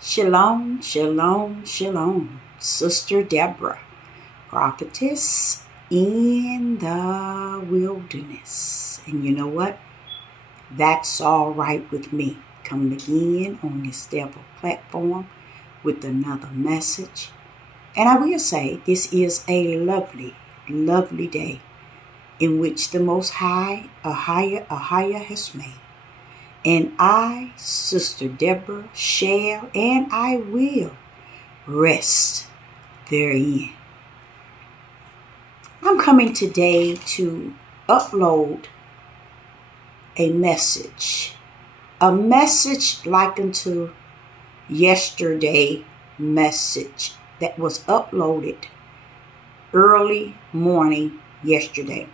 Shalom, shalom, shalom. Sister Deborah, prophetess in the wilderness. And you know what? That's all right with me. Coming again on this devil platform with another message. And I will say this is a lovely, lovely day in which the Most High, a higher has made. And I, Sister Deborah, shall and I will rest therein. I'm coming today to upload a message like unto yesterday message that was uploaded early morning yesterday.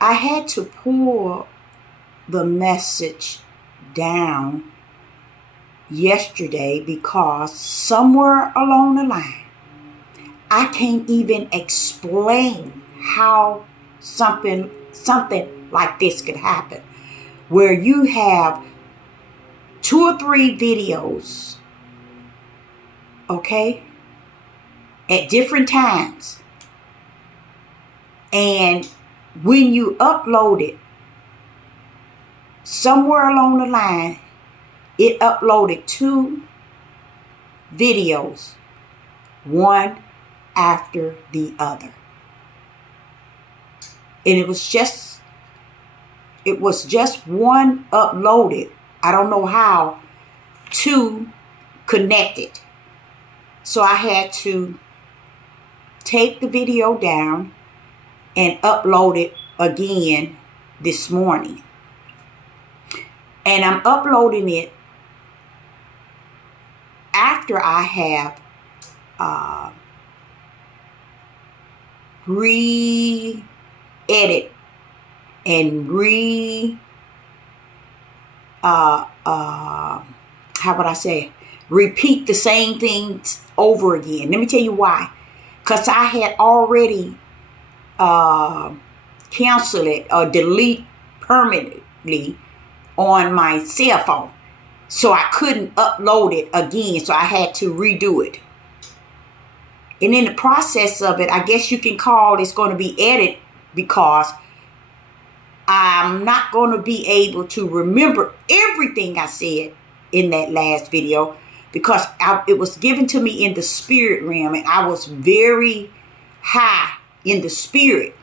I had to pull the message down yesterday because somewhere along the line, I can't even explain how something like this could happen, where you have 2 or 3 videos, okay, at different times. And when you upload it, somewhere along the line, it uploaded 2 videos, one after the other. And it was just one uploaded. I don't know how 2 connected. So I had to take the video down and upload it again this morning. And I'm uploading it after I have re-edit and repeat the same things over again. Let me tell you why. Because I had already canceled it or delete permanently on my cell phone. So I couldn't upload it again. So I had to redo it. And in the process of it, I guess you can call it's going to be edited, because I'm not going to be able to remember everything I said in that last video, because it was given to me in the spirit realm, and I was very high in the spirit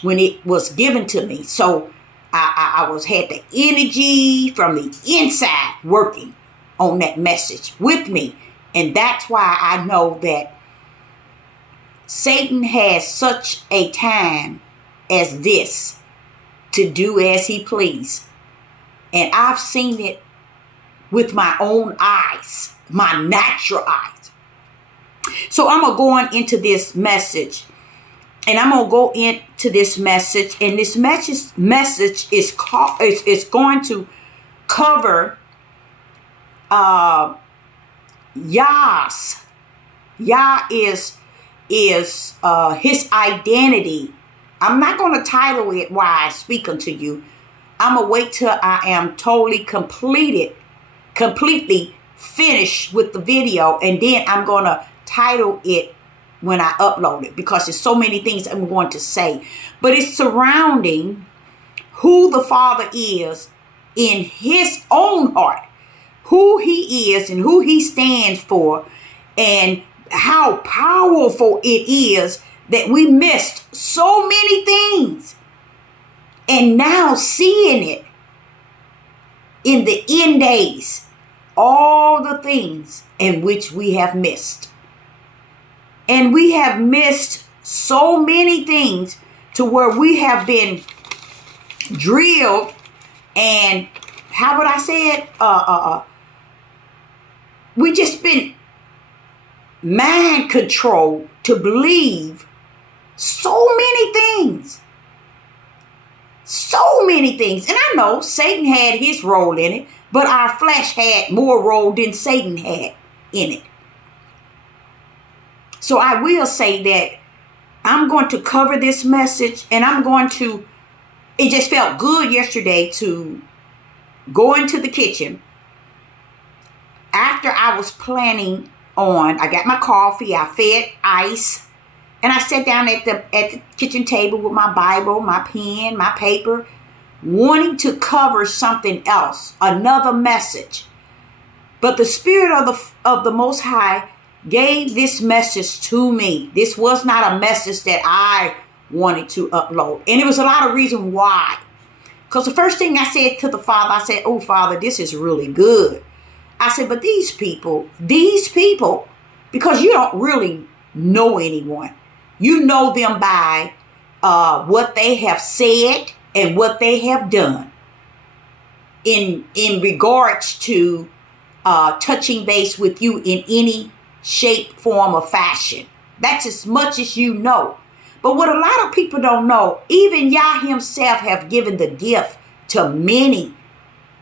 when it was given to me. So I had the energy from the inside working on that message with me. And that's why I know that Satan has such a time as this to do as he please. And I've seen it with my own eyes, my natural eyes. So I'm going to go on into this message. And I'm going to go into this message. And this message is going to cover Yah's. Yah is his identity. I'm not going to title it while I speak unto you. I'm going to wait till I am totally completely finished with the video. And then I'm going to title it when I upload it, because there's so many things I'm going to say. But it's surrounding who the Father is in his own heart, who he is and who he stands for, and how powerful it is that we missed so many things, and now seeing it in the end days, all the things in which we have missed. And we have missed so many things to where we have been drilled, and how would I say it? We just been mind controlled to believe so many things. So many things. And I know Satan had his role in it, but our flesh had more role than Satan had in it. So I will say that I'm going to cover this message, and it just felt good yesterday to go into the kitchen after I was planning on, I got my coffee, I fed Ice, and I sat down at the kitchen table with my Bible, my pen, my paper, wanting to cover something else, another message. But the Spirit of the Most High gave this message to me. This was not a message that I wanted to upload. And it was a lot of reason why. Because the first thing I said to the Father, I said, oh, Father, this is really good. I said, but these people, because you don't really know anyone. You know them by what they have said and what they have done in regards to touching base with you in any shape, form, or fashion. That's as much as you know. But what a lot of people don't know, even Yah himself have given the gift to many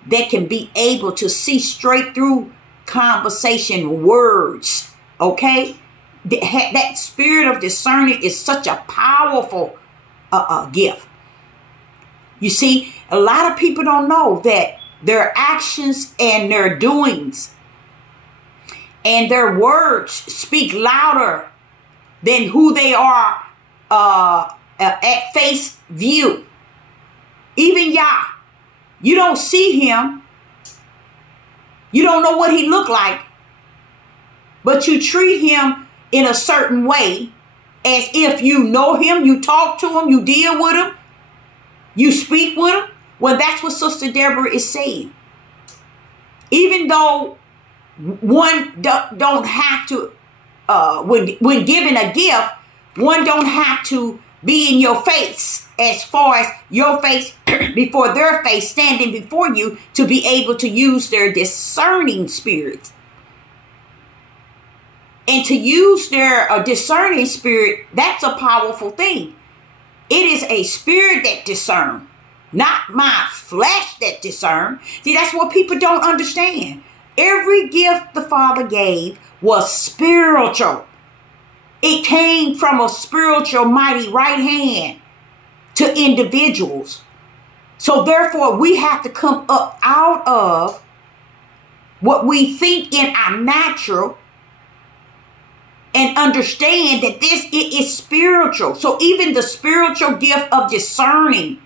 that can be able to see straight through conversation words. Okay? That spirit of discerning is such a powerful gift. You see, a lot of people don't know that their actions and their doings and their words speak louder than who they are at face view. Even Yah, you don't see him. You don't know what he looked like, but you treat him in a certain way as if you know him, you talk to him, you deal with him, you speak with him. Well, that's what Sister Deborah is saying. Even though one don't have to, when given a gift, one don't have to be in your face as far as your face before their face standing before you to be able to use their discerning spirits. And to use their discerning spirit, that's a powerful thing. It is a spirit that discerns, not my flesh that discerns. See, that's what people don't understand. Every gift the Father gave was spiritual. It came from a spiritual mighty right hand to individuals. So therefore, we have to come up out of what we think in our natural and understand that it is spiritual. So even the spiritual gift of discerning,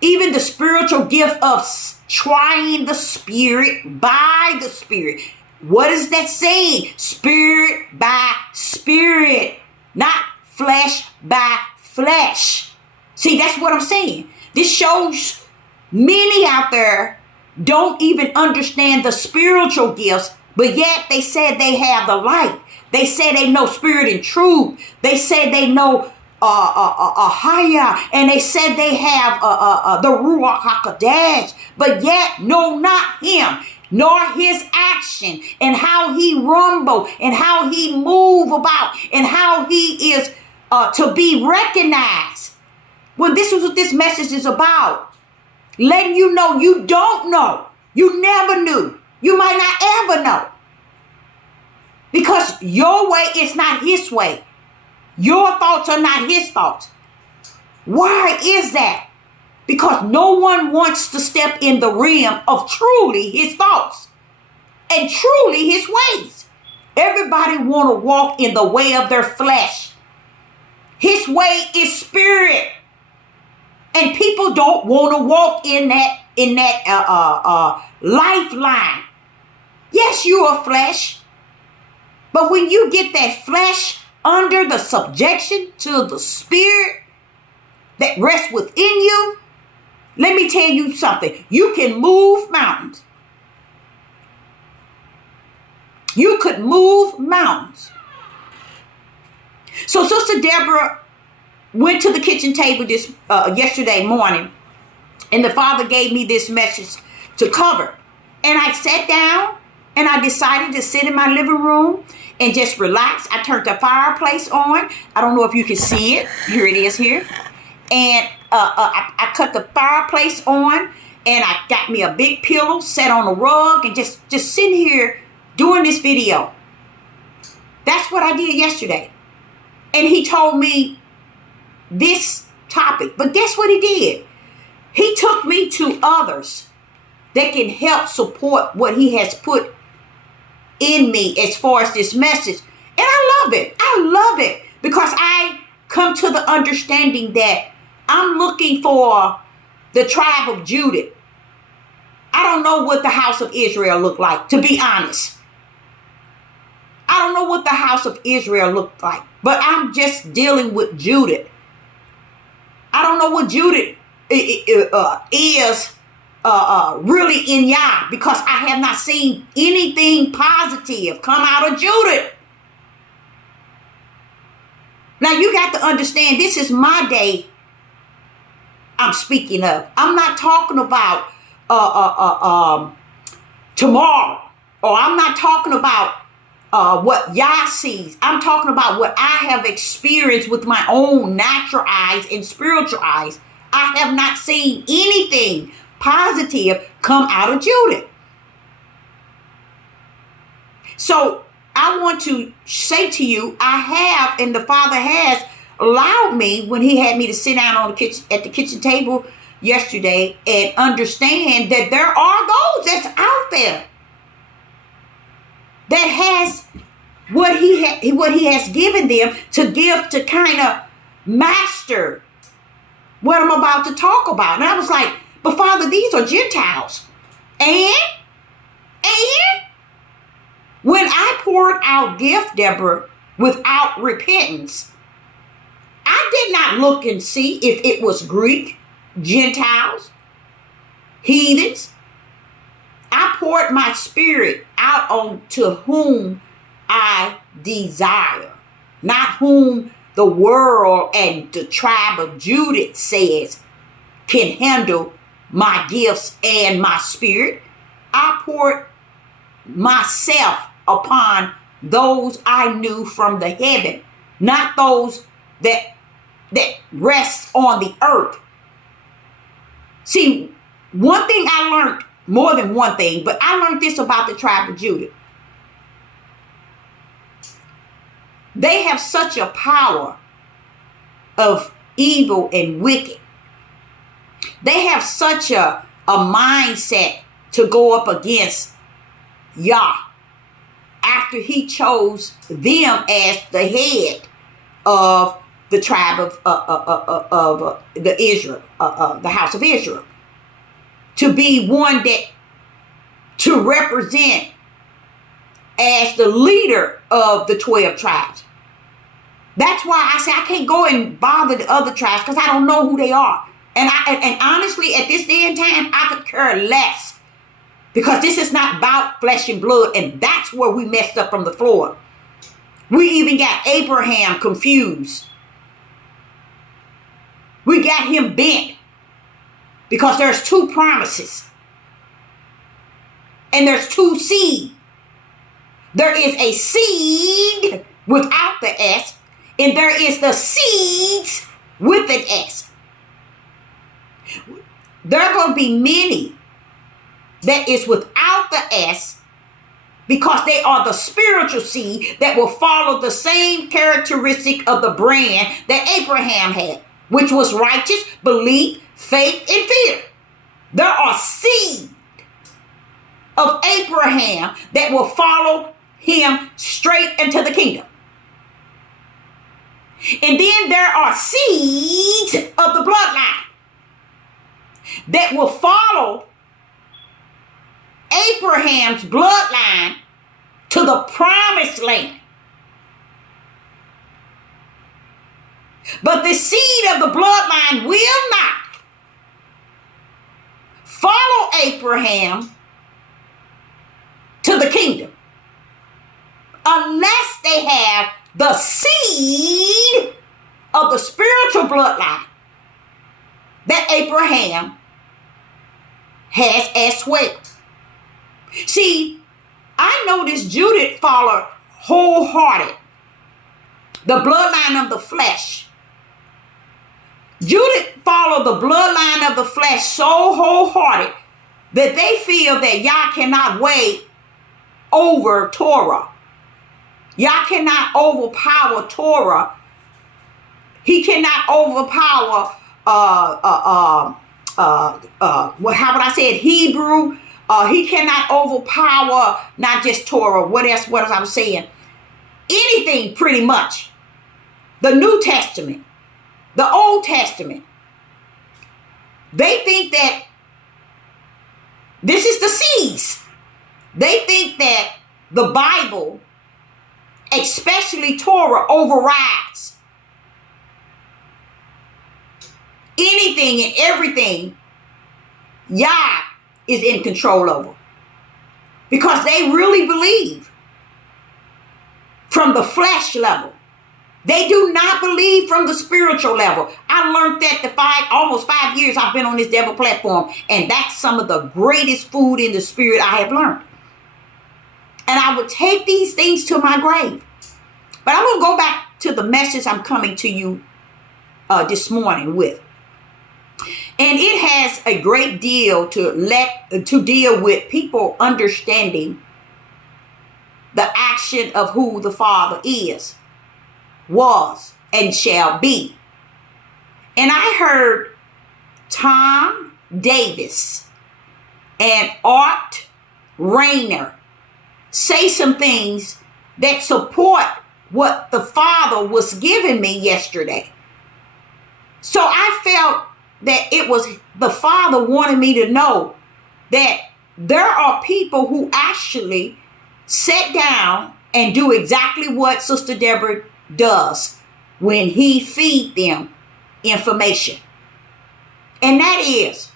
even the spiritual gift of trying the spirit by the spirit. What is that saying? Spirit by spirit, not flesh by flesh. See, that's what I'm saying. This shows many out there don't even understand the spiritual gifts, but yet they said they have the light. They say they know spirit and truth. They say they know Haya, and they said they have the Ruach HaKodesh, but yet no, not him, nor his action, and how he rumble, and how he move about, and how he is to be recognized. Well, this is what this message is about. Letting you know you don't know. You never knew. You might not ever know. Because your way is not his way. Your thoughts are not his thoughts. Why is that? Because no one wants to step in the realm of truly his thoughts and truly his ways. Everybody want to walk in the way of their flesh. His way is spirit. And people don't want to walk in that lifeline. Yes, you are flesh. But when you get that flesh under the subjection to the spirit that rests within you, let me tell you something. You can move mountains. You could move mountains. So Sister Deborah went to the kitchen table this yesterday morning, and the Father gave me this message to cover. And I sat down and I decided to sit in my living room and just relax. I turned the fireplace on. I don't know if you can see it. Here it is here. And I cut the fireplace on, and I got me a big pillow, sat on a rug, and just sitting here doing this video. That's what I did yesterday. And he told me this topic. But guess what he did? He took me to others that can help support what he has put in me as far as this message. And I love it. I love it because I come to the understanding that I'm looking for the tribe of Judah. I don't know what the house of Israel looked like, to be honest. I don't know what the house of Israel looked like, but I'm just dealing with Judah. I don't know what Judah is really in Yah, because I have not seen anything positive come out of Judah. Now you got to understand, this is my day I'm speaking of. I'm not talking about tomorrow, or I'm not talking about what Yah sees. I'm talking about what I have experienced with my own natural eyes and spiritual eyes. I have not seen anything positive come out of Judah. So I want to say to you, I have, and the Father has allowed me, when He had me to sit down on the kitchen at the kitchen table yesterday, and understand that there are those that's out there that has what he has given them to give, to kind of master what I'm about to talk about. And I was like, but Father, these are Gentiles. And when I poured out gift, Deborah, without repentance, I did not look and see if it was Greek, Gentiles, heathens. I poured my spirit out on to whom I desire, not whom the world and the tribe of Judah says can handle my gifts and my spirit. I poured myself upon those I knew from the heaven, not those that rest on the earth. See, one thing I learned, more than one thing, but I learned this about the tribe of Judah. They have such a power of evil and wicked. They have such a mindset to go up against Yah after He chose them as the head of the tribe of the Israel, the house of Israel, to be one that to represent as the leader of the 12 tribes. That's why I say I can't go and bother the other tribes, because I don't know who they are. And honestly, at this day and time, I could care less, because this is not about flesh and blood, and that's where we messed up from the floor. We even got Abraham confused. We got him bent, because there's two promises, and there's two seeds. There is a seed without the S, and there is the seeds with an S. There are going to be many that is without the S, because they are the spiritual seed that will follow the same characteristic of the brand that Abraham had, which was righteous, belief, faith, and fear. There are seed of Abraham that will follow him straight into the kingdom. And then there are seeds of the bloodline that will follow Abraham's bloodline to the promised land. But the seed of the bloodline will not follow Abraham to the kingdom unless they have the seed of the spiritual bloodline that Abraham has as well. See, I know this Judah followed wholehearted the bloodline of the flesh. Judah followed the bloodline of the flesh so wholehearted that they feel that Yah cannot weigh over Torah. Yah cannot overpower Torah. He cannot overpower how would I say it? Hebrew, He cannot overpower not just Torah. What else? What else I'm saying? Anything, pretty much. The New Testament, the Old Testament. They think that this is the seeds. They think that the Bible, especially Torah, overrides anything and everything Yah is in control over. Because they really believe from the flesh level. They do not believe from the spiritual level. I learned that the almost 5 years I've been on this devil platform, and that's some of the greatest food in the spirit I have learned. And I would take these things to my grave. But I'm going to go back to the message I'm coming to you this morning with. And it has a great deal to deal with people understanding the action of who the Father is, was, and shall be. And I heard Tom Davis and Art Rayner say some things that support what the Father was giving me yesterday. So I felt that it was the Father wanted me to know that there are people who actually sit down and do exactly what Sister Deborah does when he feed them information. And that is,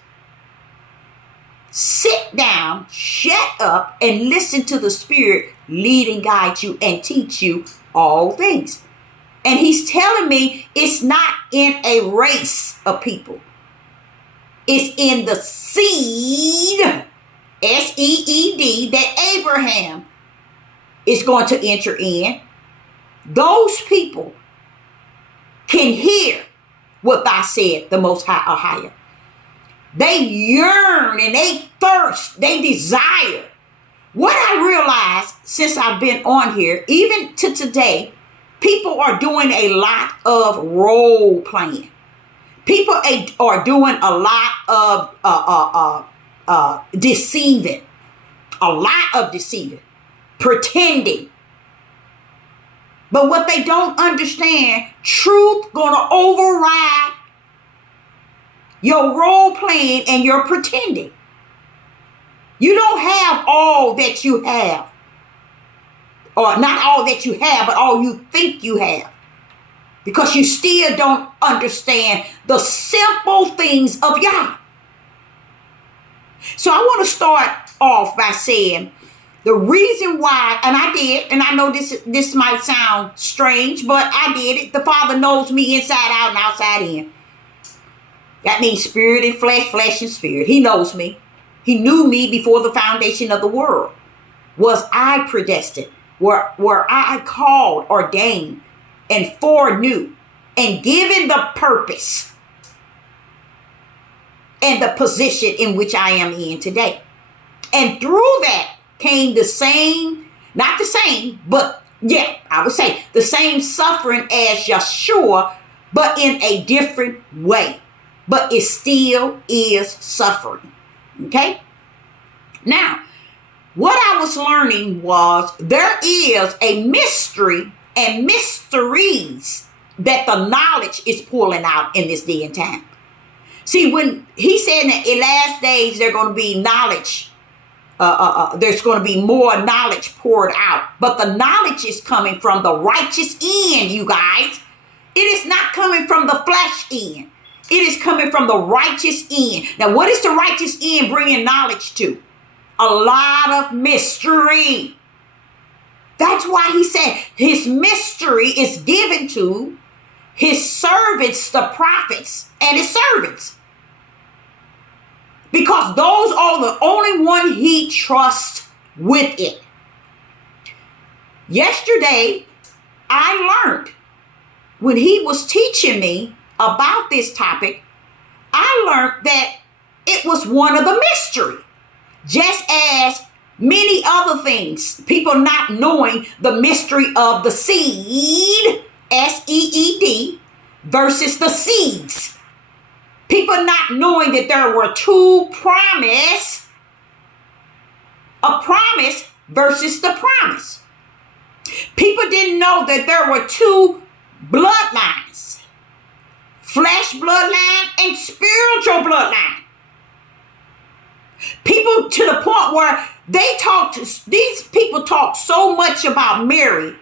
sit down, shut up, and listen to the Spirit lead and guide you and teach you all things. And he's telling me it's not in a race of people. It's in the seed, S-E-E-D, that Abraham is going to enter in. Those people can hear what thou said, the Most High or higher. They yearn and they thirst, they desire. What I realized since I've been on here, even to today, people are doing a lot of role playing. People are doing a lot of deceiving. A lot of deceiving. Pretending. But what they don't understand, truth gonna override your role playing and your pretending. You don't have all that you have. Or not all that you have, but all you think you have. Because you still don't understand the simple things of Yah. So I want to start off by saying the reason why, and I did, and I know this might sound strange, but I did it. The Father knows me inside out and outside in. That means spirit and flesh, flesh and spirit. He knows me. He knew me before the foundation of the world. Was I predestined? Were I called, ordained, and foreknew, and given the purpose and the position in which I am in today? And through that came the same, not the same, but yeah, I would say the same suffering as Yeshua, but in a different way. But it still is suffering. Okay? Now, what I was learning was there is a mystery and mysteries that the knowledge is pulling out in this day and time. See, when he said that in last days there are going to be knowledge, there's going to be more knowledge poured out. But the knowledge is coming from the righteous end, you guys. It is not coming from the flesh end. It is coming from the righteous end. Now, what is the righteous end bringing knowledge to? A lot of mystery. That's why he said his mystery is given to his servants, the prophets, and his servants. Because those are the only one he trusts with it. Yesterday, I learned when he was teaching me about this topic, I learned that it was one of the mystery. Just as many other things, people not knowing the mystery of the seed, S-E-E-D, versus the seeds. People not knowing that there were two promises promise versus the promise. People didn't know that there were two bloodlines. Flesh bloodline and spiritual bloodline. People to the point where these people talked so much about Mary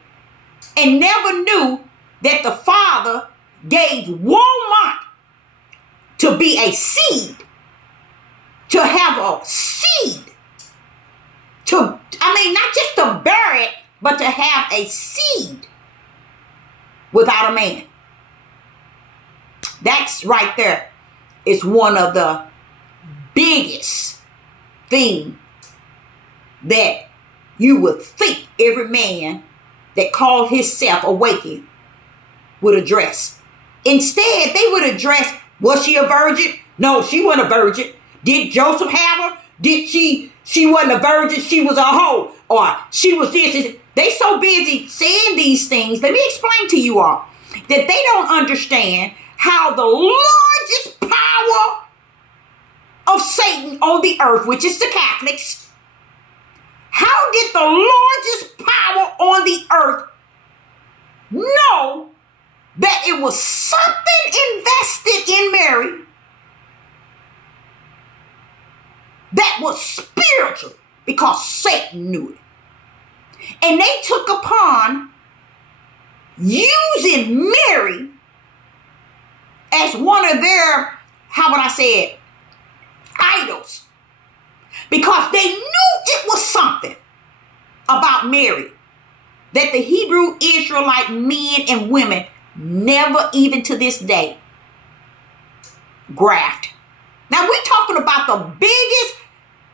and never knew that the Father gave woman to be a seed, to have a seed, not just to bear it, but to have a seed without a man. That's right there is one of the biggest thing that you would think every man that called himself awakened would address. Instead, they would address, was she a virgin? No, she wasn't a virgin. Did Joseph have her? Did she wasn't a virgin, she was a hoe. Or she was this. They so busy saying these things, let me explain to you all, that they don't understand how the largest power of Satan on the earth, which is the Catholics, how did the largest power on the earth know that it was something invested in Mary that was spiritual? Because Satan knew it. And they took upon using Mary as one of their, how would I say it, idols. Because they knew it was something about Mary that the Hebrew Israelite men and women never even to this day grasped. Now we're talking about the biggest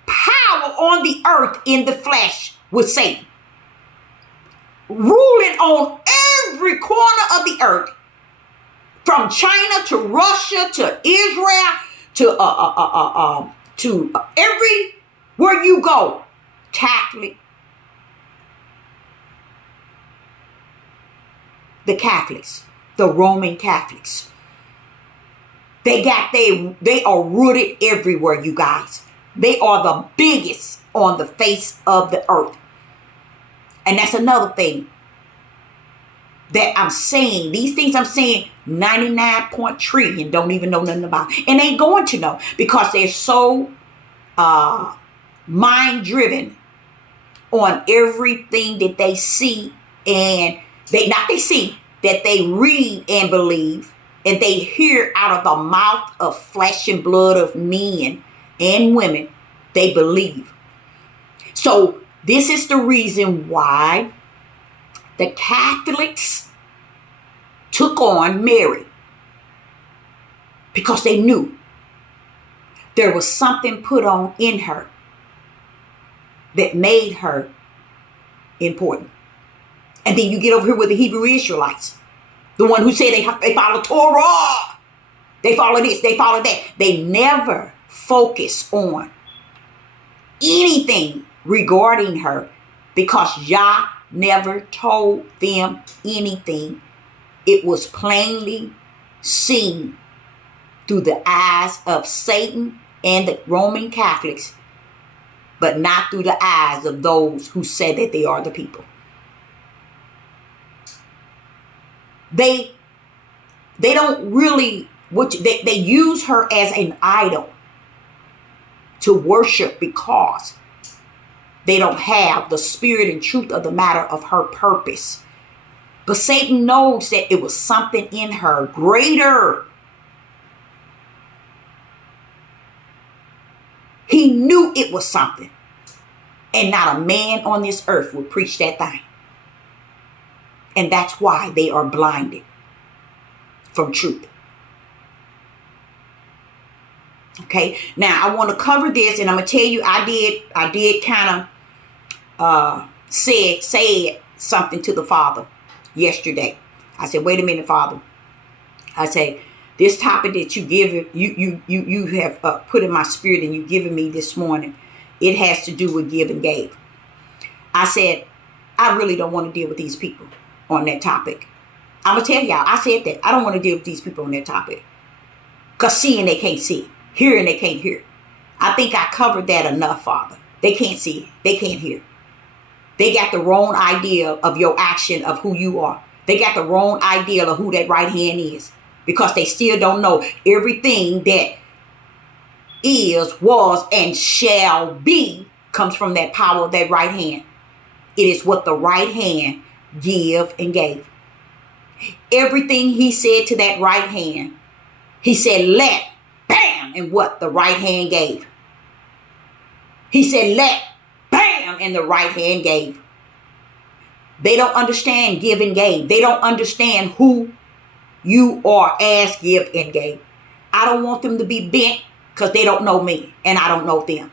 power on the earth in the flesh with Satan, ruling on every corner of the earth, from China to Russia to Israel to everywhere you go. Catholic, the Catholics, the Roman Catholics, they are rooted everywhere, you guys. They are the biggest on the face of the earth. And that's another thing that I'm saying. These things I'm saying, 99 point trillion don't even know nothing about. And ain't going to know because they're so mind driven on everything that they see and that they read and believe and they hear out of the mouth of flesh and blood of men and women. They believe. So this is the reason why the Catholics took on Mary, because they knew there was something put on in her that made her important. And then you get over here with the Hebrew Israelites, the one who said they follow Torah, they follow this, they follow that. They never focus on anything regarding her because Yah never told them anything. It was plainly seen through the eyes of Satan and the Roman Catholics, but not through the eyes of those who say that they are the people. They don't really, they use her as an idol to worship because they don't have the spirit and truth of the matter of her purpose. But Satan knows that it was something in her greater. He knew it was something. And not a man on this earth would preach that thing. And that's why they are blinded from truth. Okay, now I want to cover this, and I'm gonna tell you, I did kind of said something to the Father yesterday. I said, wait a minute, Father. I say, this topic that you have put in my spirit and you given me this morning, it has to do with give and gave. I said, I really don't want to deal with these people on that topic. I'm gonna tell y'all, I said that I don't want to deal with these people on that topic, because seeing they can't see, hearing they can't hear. I think I covered that enough, Father. They can't see, they can't hear. They got the wrong idea of your action, of who you are. They got the wrong idea of who that right hand is, because they still don't know everything that is, was, and shall be comes from that power of that right hand. It is what the right hand give and gave. Everything he said to that right hand, he said, let, bam, and what the right hand gave. He said, let, bam, and the right hand gave. They don't understand give and gave. They don't understand who you are as give and gave. I don't want them to be bent because they don't know me and I don't know them.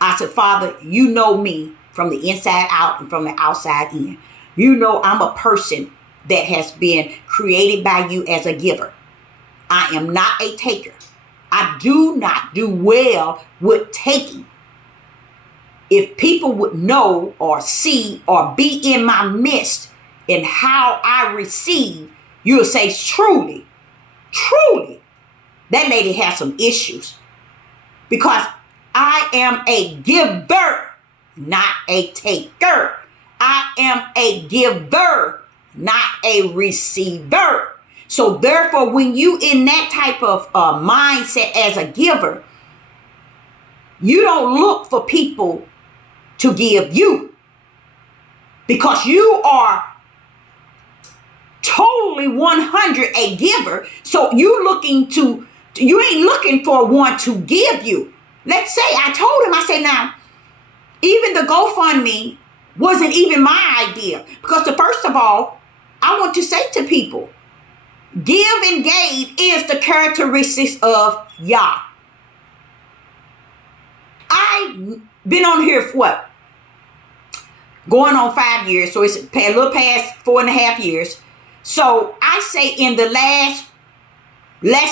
I said, Father, you know me from the inside out and from the outside in. You know I'm a person that has been created by you as a giver. I am not a taker. I do not do well with taking. If people would know or see or be in my midst in how I receive, you'll say, truly, truly, that lady has some issues. Because I am a giver, not a taker. I am a giver, not a receiver. So therefore, when you in that type of mindset as a giver, you don't look for people to give you, because you are totally 100 a giver. So you ain't looking for one to give you. Let's say I told him, I said, now, even the GoFundMe wasn't even my idea, because first of all, I want to say to people, give and gave is the characteristics of Yah. I've been on here for what? Going on 5 years, so it's a little past 4.5 years. So I say in the less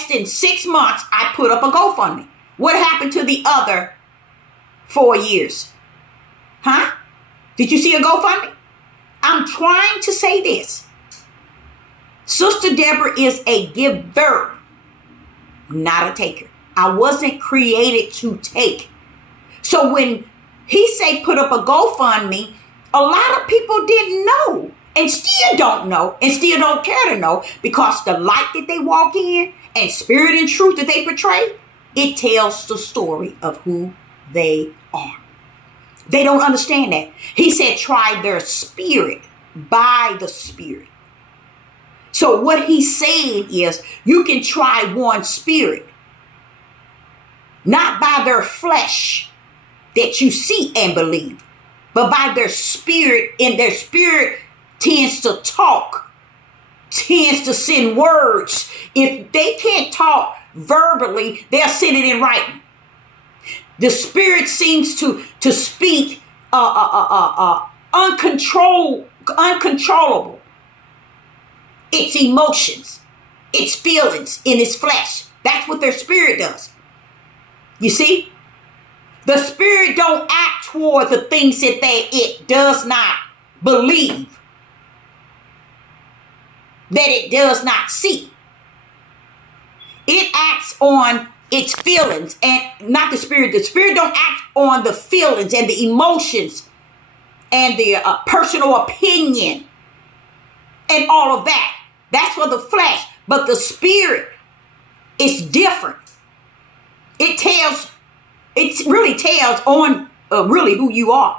than 6 months, I put up a GoFundMe. What happened to the other 4 years? Huh? Did you see a GoFundMe? I'm trying to say this. Sister Deborah is a giver, not a taker. I wasn't created to take. So when he say put up a GoFundMe, a lot of people didn't know and still don't know and still don't care to know, because the light that they walk in and spirit and truth that they portray, it tells the story of who they are. They don't understand that. He said, try their spirit by the spirit. So what he's saying is, you can try one spirit, not by their flesh that you see and believe, but by their spirit, and their spirit tends to talk, tends to send words. If they can't talk verbally, they'll send it in writing. The spirit seems to speak uncontrollable. Its emotions, its feelings in its flesh. That's what their spirit does. You see? The spirit don't act toward the things that it does not believe, that it does not see. It acts on its feelings, and not the spirit. The spirit don't act on the feelings and the emotions and the personal opinion and all of that. That's for the flesh. But the spirit is different. It really tells on really who you are.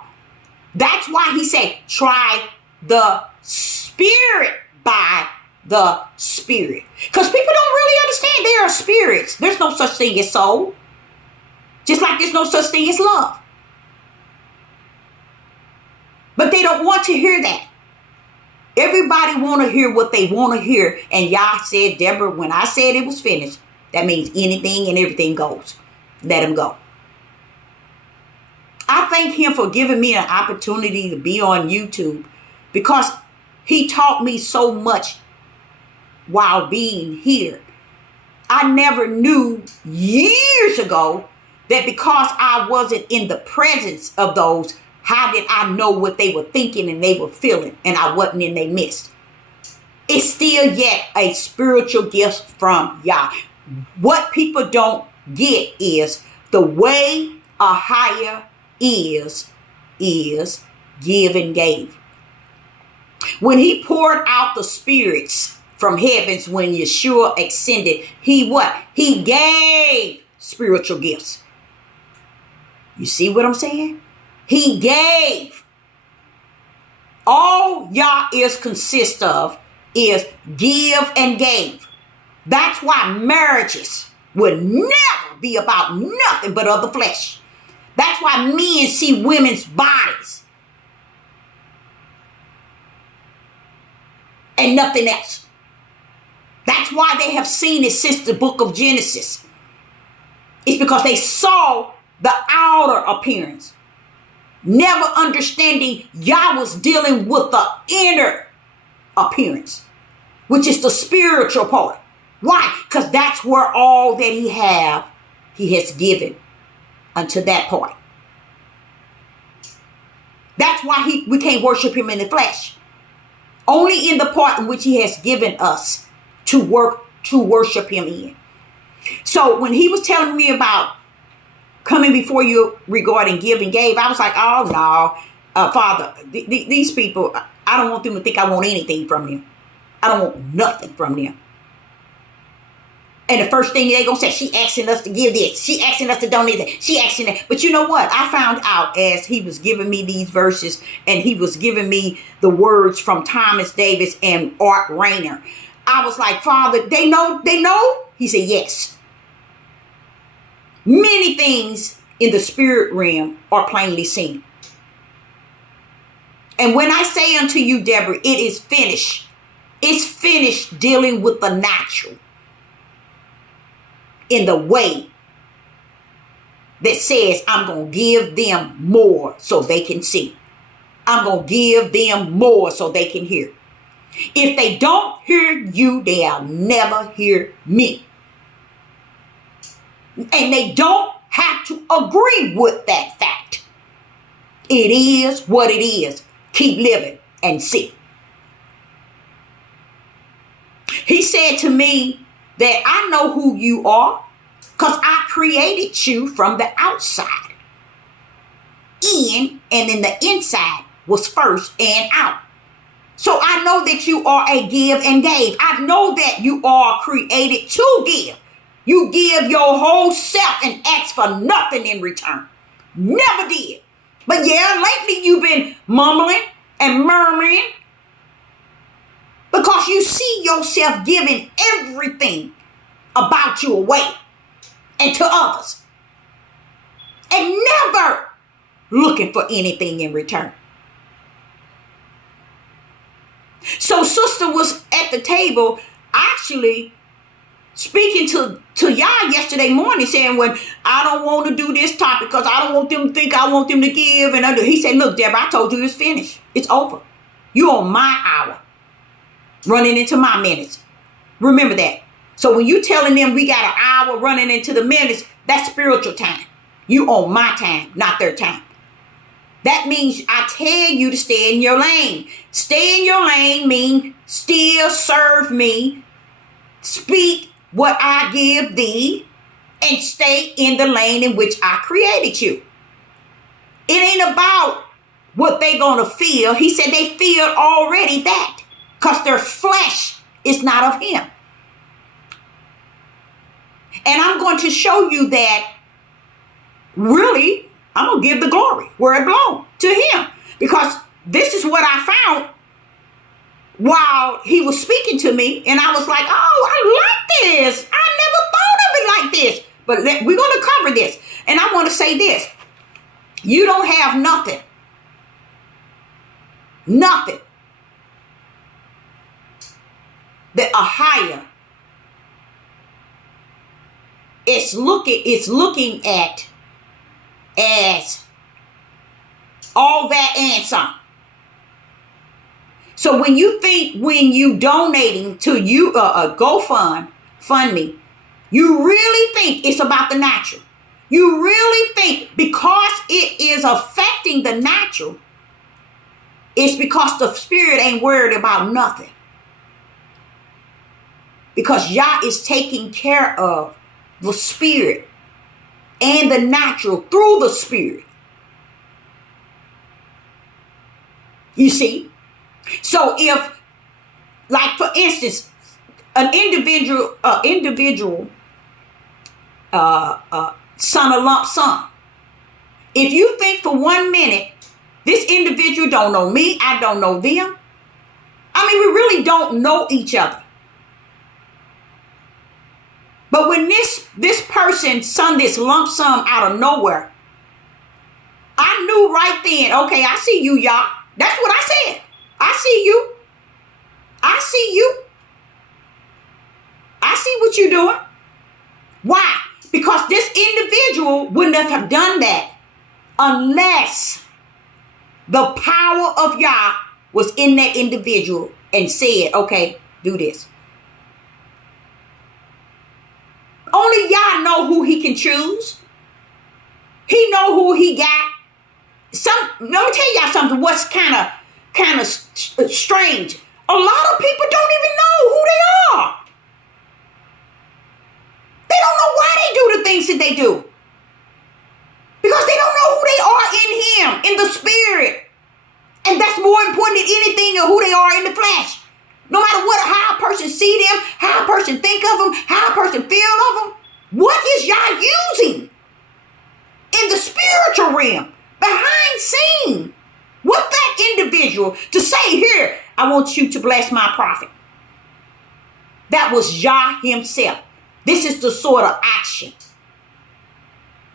That's why he said, try the spirit by the spirit. Because people don't really understand there are spirits. There's no such thing as soul. Just like there's no such thing as love. But they don't want to hear that. Everybody want to hear what they want to hear. And Yah said, Deborah, when I said it was finished, that means anything and everything goes. Let him go. I thank him for giving me an opportunity to be on YouTube, because he taught me so much while being here. I never knew years ago that because I wasn't in the presence of those, how did I know what they were thinking and they were feeling, and I wasn't in their midst? It's still yet a spiritual gift from Yah. What people don't get is the way a higher is give and gave. When he poured out the spirits from heavens, when Yeshua ascended, he what? He gave spiritual gifts. You see what I'm saying? He gave. All Yahweh'S consist of is give and gave. That's why marriages will never be about nothing but of the flesh. That's why men see women's bodies and nothing else. That's why they have seen it since the book of Genesis. It's because they saw the outer appearance, never understanding Yahweh's dealing with the inner appearance, which is the spiritual part. Why? Because that's where all that he has given unto that part. That's why we can't worship him in the flesh. Only in the part in which he has given us to worship him in. So when he was telling me about coming before you regarding give and gave, I was like, oh no, Father, these people, I don't want them to think I want anything from them. I don't want nothing from them. And the first thing they're going to say, she asking us to give this. She asking us to donate that. She asking that. But you know what? I found out as he was giving me these verses and he was giving me the words from Thomas Davis and Art Rayner. I was like, Father, they know? He said, yes. Many things in the spirit realm are plainly seen. And when I say unto you, Deborah, it is finished. It's finished dealing with the natural in the way that says I'm going to give them more so they can see. I'm going to give them more so they can hear. If they don't hear you, they'll never hear me. And they don't have to agree with that fact. It is what it is. Keep living and see. He said to me that I know who you are because I created you from the outside. In and then the inside was first and out. So I know that you are a give and gave. I know that you are created to give. You give your whole self and ask for nothing in return. Never did. But yeah, lately you've been mumbling and murmuring because you see yourself giving everything about you away and to others and never looking for anything in return. So sister was at the table actually speaking to y'all yesterday morning saying, when I don't want to do this topic because I don't want them to think I want them to give. And he said, look, Deborah, I told you it's finished. It's over. You on my hour. Running into my minutes. Remember that. So when you telling them we got an hour running into the minutes, that's spiritual time. You on my time, not their time. That means I tell you to stay in your lane. Stay in your lane means still serve me. Speak what I give thee and stay in the lane in which I created you. It ain't about what they gonna feel. He said they feel already that because their flesh is not of him. And I'm going to show you that really I'm going to give the glory where it belongs to him, because this is what I found while he was speaking to me. And I was like, oh, I like this. I never thought of it like this. But we're going to cover this. And I want to say this. You don't have nothing. Nothing that a higher it's looking at as all that and some. So when you donating to you a GoFundMe, you really think it's about the natural. You really think because it is affecting the natural, it's because the spirit ain't worried about nothing. Because Yah is taking care of the spirit and the natural through the spirit. You see? So if, like for instance, an individual son a lump sum. If you think for 1 minute, this individual don't know me, I don't know them. I mean, we really don't know each other. But when this person son this lump sum out of nowhere, I knew right then, okay, I see you, y'all. That's what I said. I see you. I see you. I see what you're doing. Why? Because this individual wouldn't have done that unless the power of Yah was in that individual and said, okay, do this. Only Yah know who he can choose. He know who he got. Let me tell y'all something. What's kind of strange. A lot of people don't even know who they are. They don't know why they do the things that they do. Because they don't know who they are in him, in the spirit. And that's more important than anything of who they are in the flesh. No matter how a person see them, how a person think of them, how a person feel of them. What is Yah using in the spiritual realm, behind scene, with that individual to say, here, I want you to bless my prophet? That was Yah himself. This is the sort of action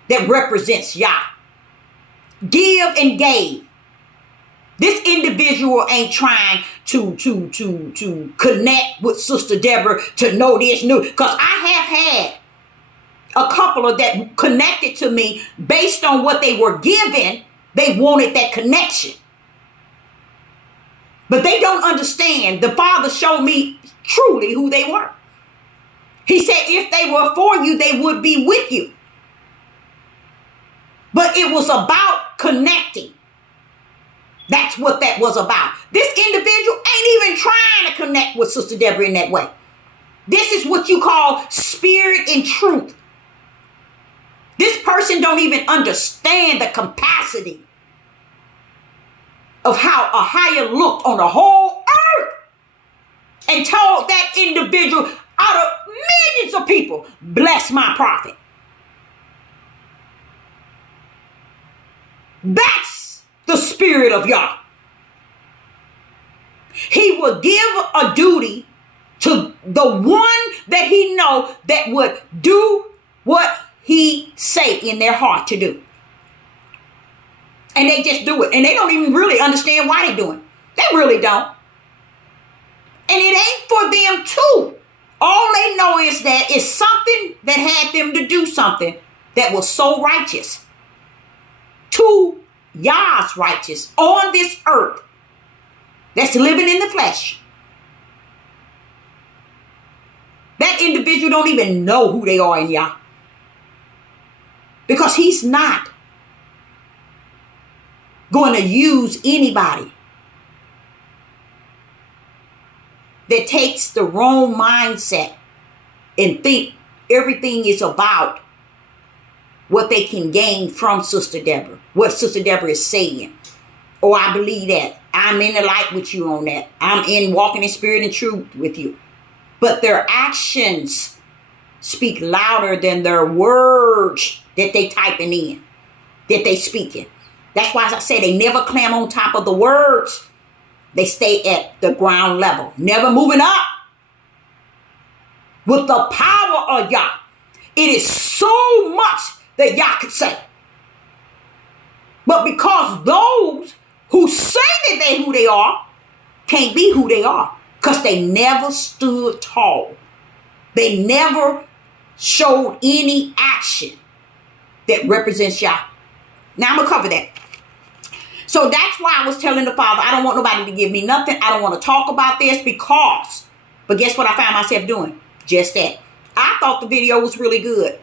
that represents Yah. Give and gave. This individual ain't trying to connect with Sister Deborah to know this new. Because I have had a couple of that connected to me based on what they were given. They wanted that connection. But they don't understand. The Father showed me truly who they were. He said if they were for you, they would be with you. But it was about connecting. That's what that was about. This individual ain't even trying to connect with Sister Deborah in that way. This is what you call spirit and truth. This person don't even understand the capacity of how a higher looked on the whole earth and told that individual out of millions of people, bless my prophet. That's the spirit of Yah. He will give a duty to the one that he know that would do what he say in their heart to do. And they just do it. And they don't even really understand why they're doing it. They really don't. And it ain't for them too. All they know is that it's something that had them to do something that was so righteous. To Yah's righteous on this earth that's living in the flesh. That individual don't even know who they are in Yah. Because he's not going to use anybody that takes the wrong mindset and think everything is about what they can gain from Sister Deborah, what Sister Deborah is saying. Oh, I believe that. I'm in the light with you on that. I'm in walking in spirit and truth with you. But their actions speak louder than their words that they typing in, that they speaking. That's why I say they never climb on top of the words. They stay at the ground level, never moving up. With the power of Yah, it is so much that Yah could say. But because those who say that they who they are can't be who they are, because they never stood tall. They never showed any action that represents Yah. Now I'm going to cover that. So that's why I was telling the Father, I don't want nobody to give me nothing. I don't want to talk about this because, but guess what I found myself doing? Just that. I thought the video was really good.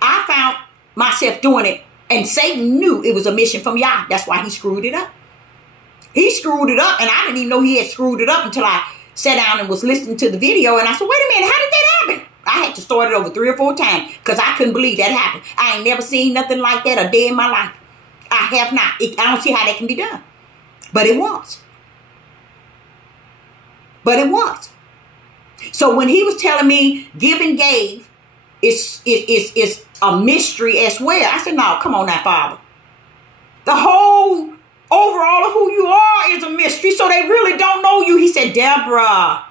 I found myself doing it, and Satan knew it was a mission from Yah. That's why he screwed it up. He screwed it up, and I didn't even know he had screwed it up until I sat down and was listening to the video, and I said, wait a minute, how did that happen? I had to start it over 3 or 4 times because I couldn't believe that happened. I ain't never seen nothing like that a day in my life. I have not. I don't see how that can be done. But it was. But it was. So when he was telling me give and gave is a mystery as well, I said, no, come on now, Father. The whole overall of who you are is a mystery, so they really don't know you. He said, Deborah,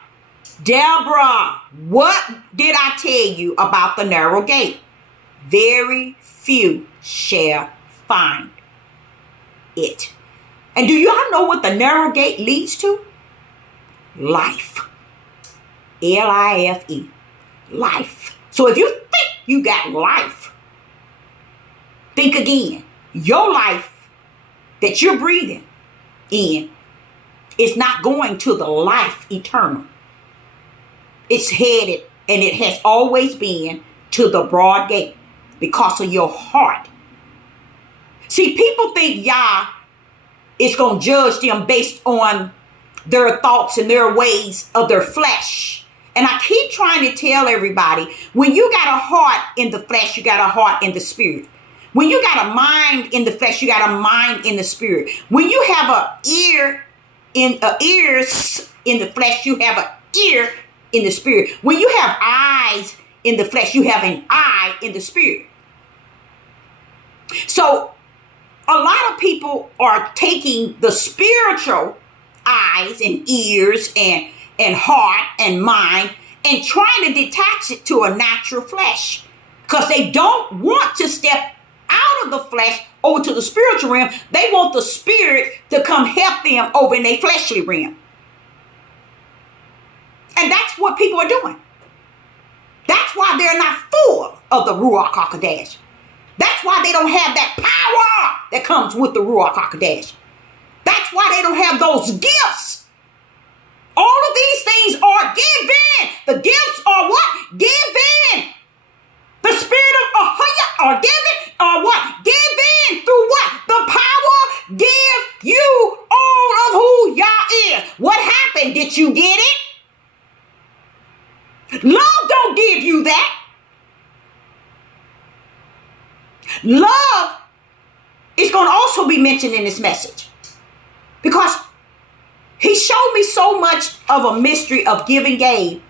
what did I tell you about the narrow gate? Very few shall find it. And do y'all know what the narrow gate leads to? Life. Life. Life. So if you think you got life, think again. Your life that you're breathing in is not going to the life eternal. It's headed, and it has always been, to the broad gate because of your heart. See, people think Yah is going to judge them based on their thoughts and their ways of their flesh. And I keep trying to tell everybody, when you got a heart in the flesh, you got a heart in the spirit. When you got a mind in the flesh, you got a mind in the spirit. When you have ears in the flesh, you have an ear in the spirit. When you have eyes in the flesh, you have an eye in the spirit. So a lot of people are taking the spiritual eyes and ears and heart and mind and trying to detach it to a natural flesh because they don't want to step out of the flesh over to the spiritual realm. They want the spirit to come help them over in their fleshly realm. And that's what people are doing. That's why they're not full of the Ruach HaKodesh. That's why they don't have that power that comes with the Ruach HaKodesh. That's why they don't have those gifts. All of these things are given. The gifts are what? Given. The spirit of Ahaya are given or what? Given through what? The power gives you all of who Yah is. What happened? Did you get it? Love don't give you that. Love is going to also be mentioned in this message because he showed me so much of a mystery of give and gave.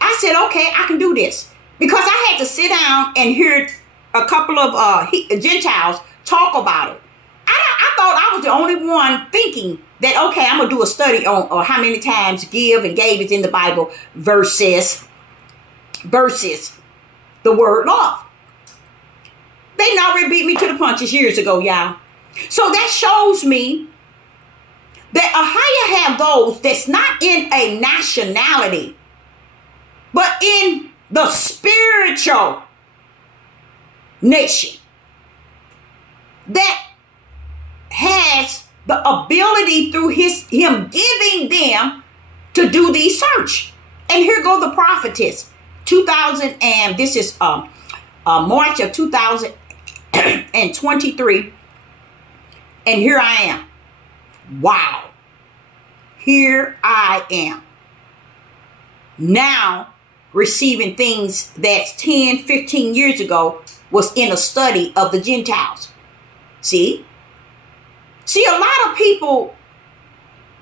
I said, okay, I can do this because I had to sit down and hear a couple of Gentiles talk about it. I thought I was the only one thinking that, okay, I'm going to do a study on how many times give and gave is in the Bible versus the word love. They already beat me to the punches years ago, y'all. So that shows me that Ahaya have those that's not in a nationality, but in the spiritual nation that has the ability through him giving them to do the search. And here go the prophetess. 2000 and this is March of 2023, and here I am. Wow. Here I am. Now receiving things that 10, 15 years ago was in a study of the Gentiles. See, a lot of people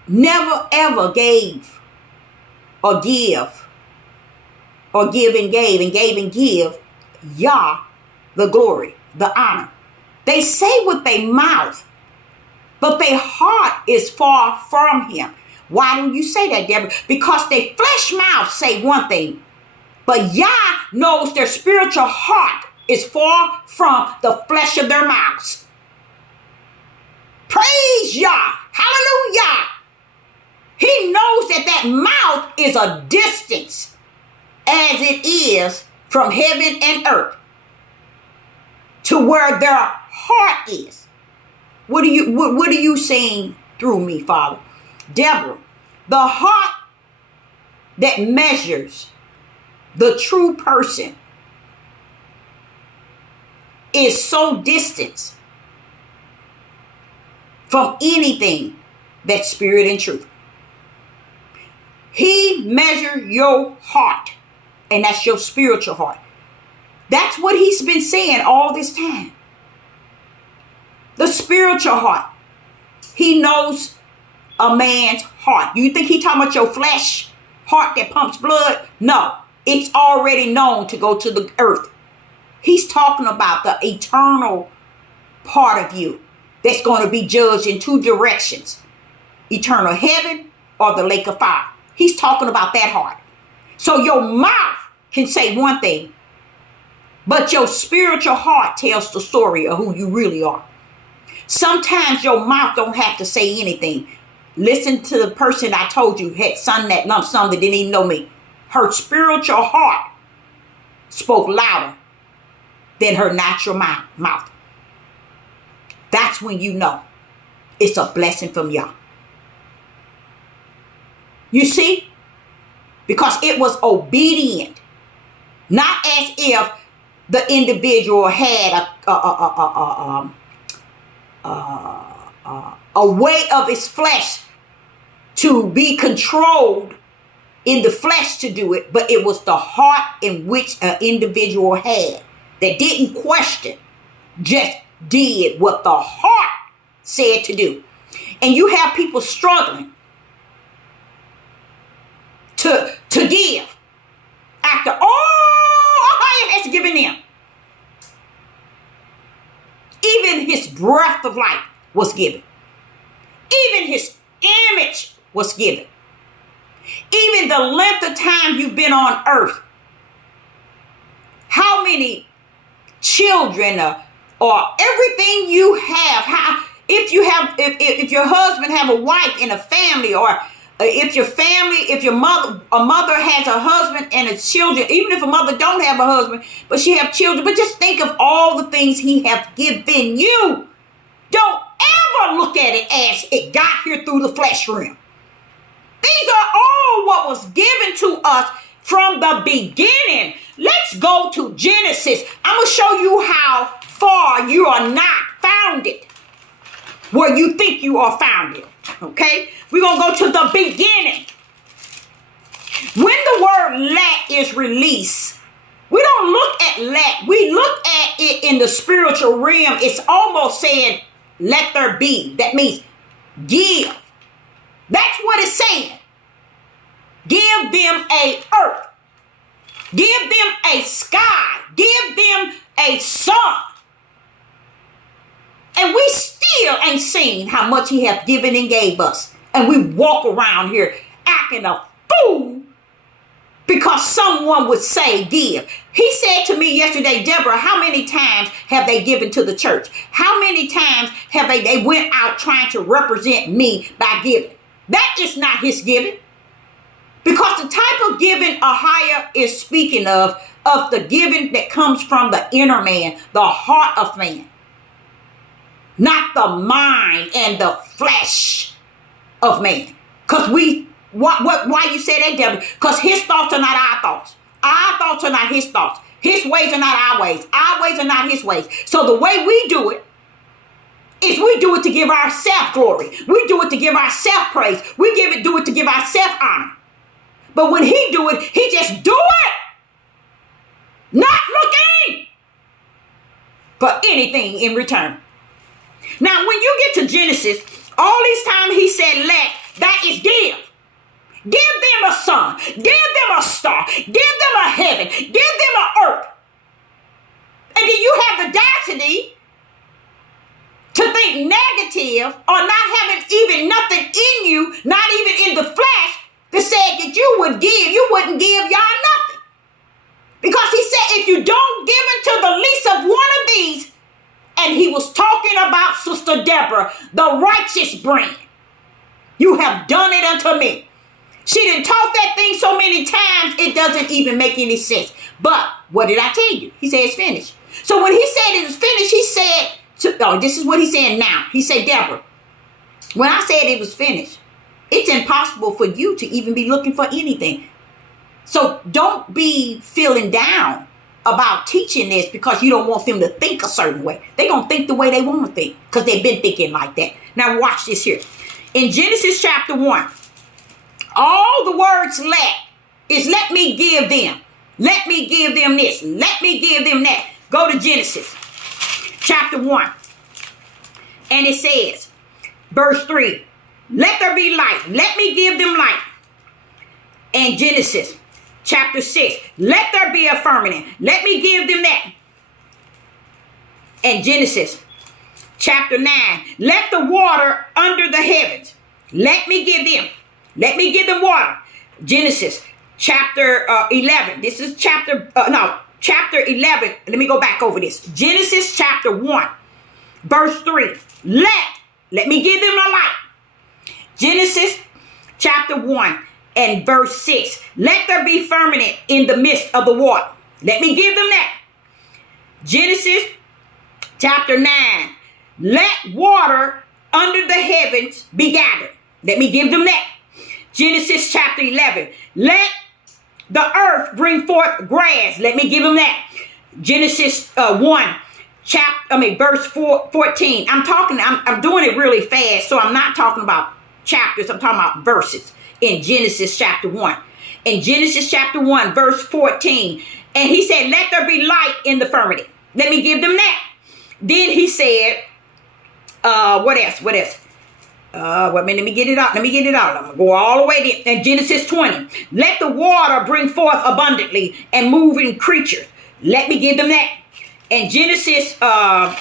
never ever gave or give or give and give Yah the glory, the honor. They say with their mouth, but their heart is far from him. Why do you say that, Deborah? Because their flesh mouth say one thing, but Yah knows their spiritual heart is far from the flesh of their mouths. Praise Yah. Hallelujah. He knows that mouth is a distance as it is from heaven and earth to where their heart is. What are you saying through me, Father? Deborah, the heart that measures the true person is so distant from anything that's spirit and truth. He measures your heart, and that's your spiritual heart. That's what he's been saying all this time. The spiritual heart. He knows a man's heart. You think he talking about your flesh, heart that pumps blood? No, it's already known to go to the earth. He's talking about the eternal part of you that's going to be judged in two directions. Eternal heaven or the lake of fire. He's talking about that heart. So your mouth can say one thing, but your spiritual heart tells the story of who you really are. Sometimes your mouth don't have to say anything. Listen to the person I told you had son that lump sum that didn't even know me. Her spiritual heart spoke louder than her natural mouth. That's when you know it's a blessing from Yah. You see? Because it was obedient. Not as if the individual had a way of his flesh to be controlled in the flesh to do it, but it was the heart in which an individual had that didn't question, just did what the heart said to do. And you have people struggling to give after all he has given them. Even his breath of life was given. Even his image was given. Even the length of time you've been on earth. How many children or everything you have, if your husband have a wife and a family, or if your mother has a husband and a children, even if a mother don't have a husband, but she have children, but just think of all the things he have given you. Don't ever look at it as it got here through the flesh realm. These are all what was given to us from the beginning. Let's go to Genesis. I'm going to show you how far you are not founded where you think you are founded. Okay? We're going to go to the beginning. When the word let is released, we don't look at let. We look at it in the spiritual realm. It's almost saying, let there be. That means give. That's what it's saying. Give them a earth. Give them a sky. Give them a sun. And we still ain't seen how much he hath given and gave us. And we walk around here acting a fool because someone would say give. He said to me yesterday, Deborah, how many times have they given to the church? How many times have they went out trying to represent me by giving? That is not his giving. Because the type of giving Ahia is speaking of the giving that comes from the inner man, the heart of man. Not the mind and the flesh of man. Because why you say that, Deborah? Because his thoughts are not our thoughts. Our thoughts are not his thoughts. His ways are not our ways. Our ways are not his ways. So the way we do it is we do it to give ourselves glory. We do it to give ourselves praise. We do it to give ourselves honor. But when he do it, he just do it. Not looking for anything in return. Now, when you get to Genesis, all this time he said let, that is give. Give them a sun. Give them a star. Give them a heaven. Give them an earth. And then you have the audacity to think negative or not having even nothing in you, not even in the flesh, that said that you would give. You wouldn't give y'all nothing. Because he said if you don't give into the least of one of these, and he was talking about Sister Deborah, the righteous brand, you have done it unto me. She didn't talk that thing so many times, it doesn't even make any sense. But what did I tell you? He said it's finished. So when he said it was finished, he said, this is what he's saying now. He said, Deborah, when I said it was finished, it's impossible for you to even be looking for anything. So don't be feeling down about teaching this because you don't want them to think a certain way. They're going to think the way they want to think because they've been thinking like that. Now watch this here. In Genesis chapter 1, all the words let is let me give them. Let me give them this. Let me give them that. Go to Genesis chapter 1. And it says, verse 3, Let there be light. Let me give them light. And Genesis chapter 6. Let there be a firmament. Let me give them that. And Genesis chapter 9. Let the water under the heavens. Let me give them. Let me give them water. Genesis chapter 11. This is chapter 11. Let me go back over this. Genesis chapter 1. Verse 3. Let me give them a light. Genesis chapter 1 and verse 6. Let there be firmament in the midst of the water. Let me give them that. Genesis chapter 9. Let water under the heavens be gathered. Let me give them that. Genesis chapter 11. Let the earth bring forth grass. Let me give them that. Genesis 1. Verse 14. I'm doing it really fast, so I'm not talking about chapters. I'm talking about verses in Genesis chapter 1. In Genesis chapter 1, verse 14. And he said, let there be light in the firmament. Let me give them that. Then he said, what else? Let me get it out. I'm going to go all the way in Genesis 20. Let the water bring forth abundantly and moving creatures. Let me give them that. And Genesis 24.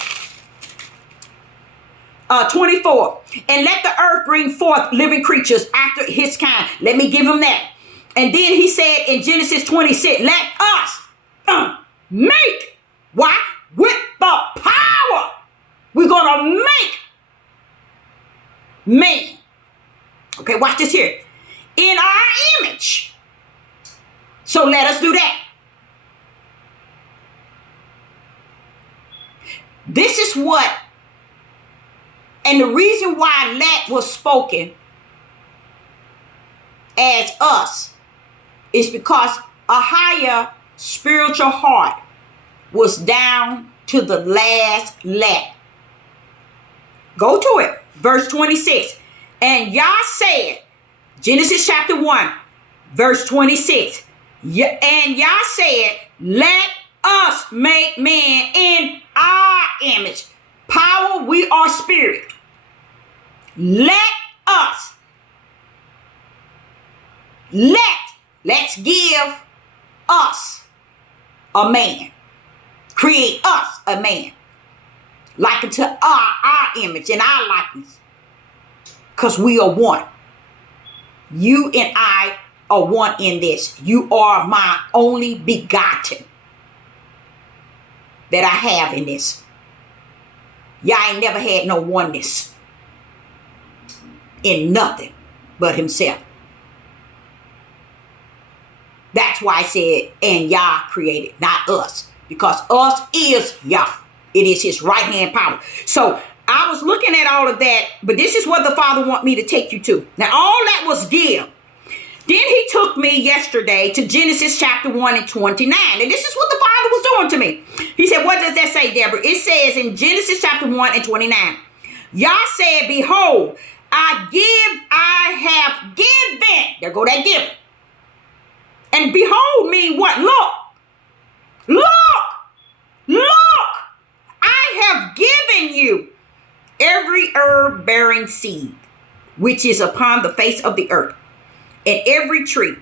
And let the earth bring forth living creatures after his kind. Let me give him that. And then he said in Genesis 26, let us make. Why? With the power. We're going to make man. Okay, watch this here. In our image. So let us do that. This is what, and the reason why let was spoken as us is because a higher spiritual heart was down to the last let. Go to it. Verse 26. And Yah said, Genesis chapter 1, verse 26. And Yah said, let us make man in our image. Power, we are spirit. Let us. Let's give us a man. Create us a man. Like unto our image and our likeness. Because we are one. You and I are one in this. You are my only begotten that I have in this. Y'all ain't never had no oneness in nothing but himself. That's why I said, and Yah created, not us. Because us is Yah. It is his right hand power. So I was looking at all of that, but this is what the Father want me to take you to. Now all that was give. Then he took me yesterday to Genesis chapter 1 and 29. And this is what the Father was doing to me. He said, what does that say, Deborah? It says in Genesis chapter 1 and 29. Yah said, behold, I have given. There go that given. And behold mean what? Look. I have given you every herb bearing seed, which is upon the face of the earth, and every tree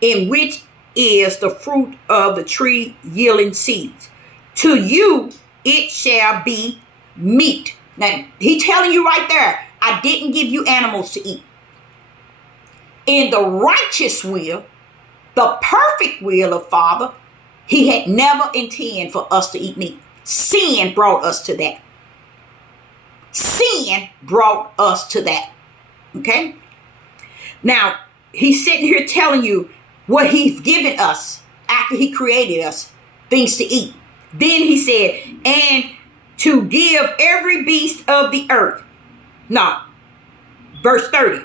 in which is the fruit of the tree yielding seeds. To you it shall be meat. Now, he telling you right there, I didn't give you animals to eat. In the righteous will, the perfect will of Father, he had never intended for us to eat meat. Sin brought us to that. Sin brought us to that. Okay? Now, he's sitting here telling you what he's given us after he created us, things to eat. Then he said, and to give every beast of the earth. No, verse 30.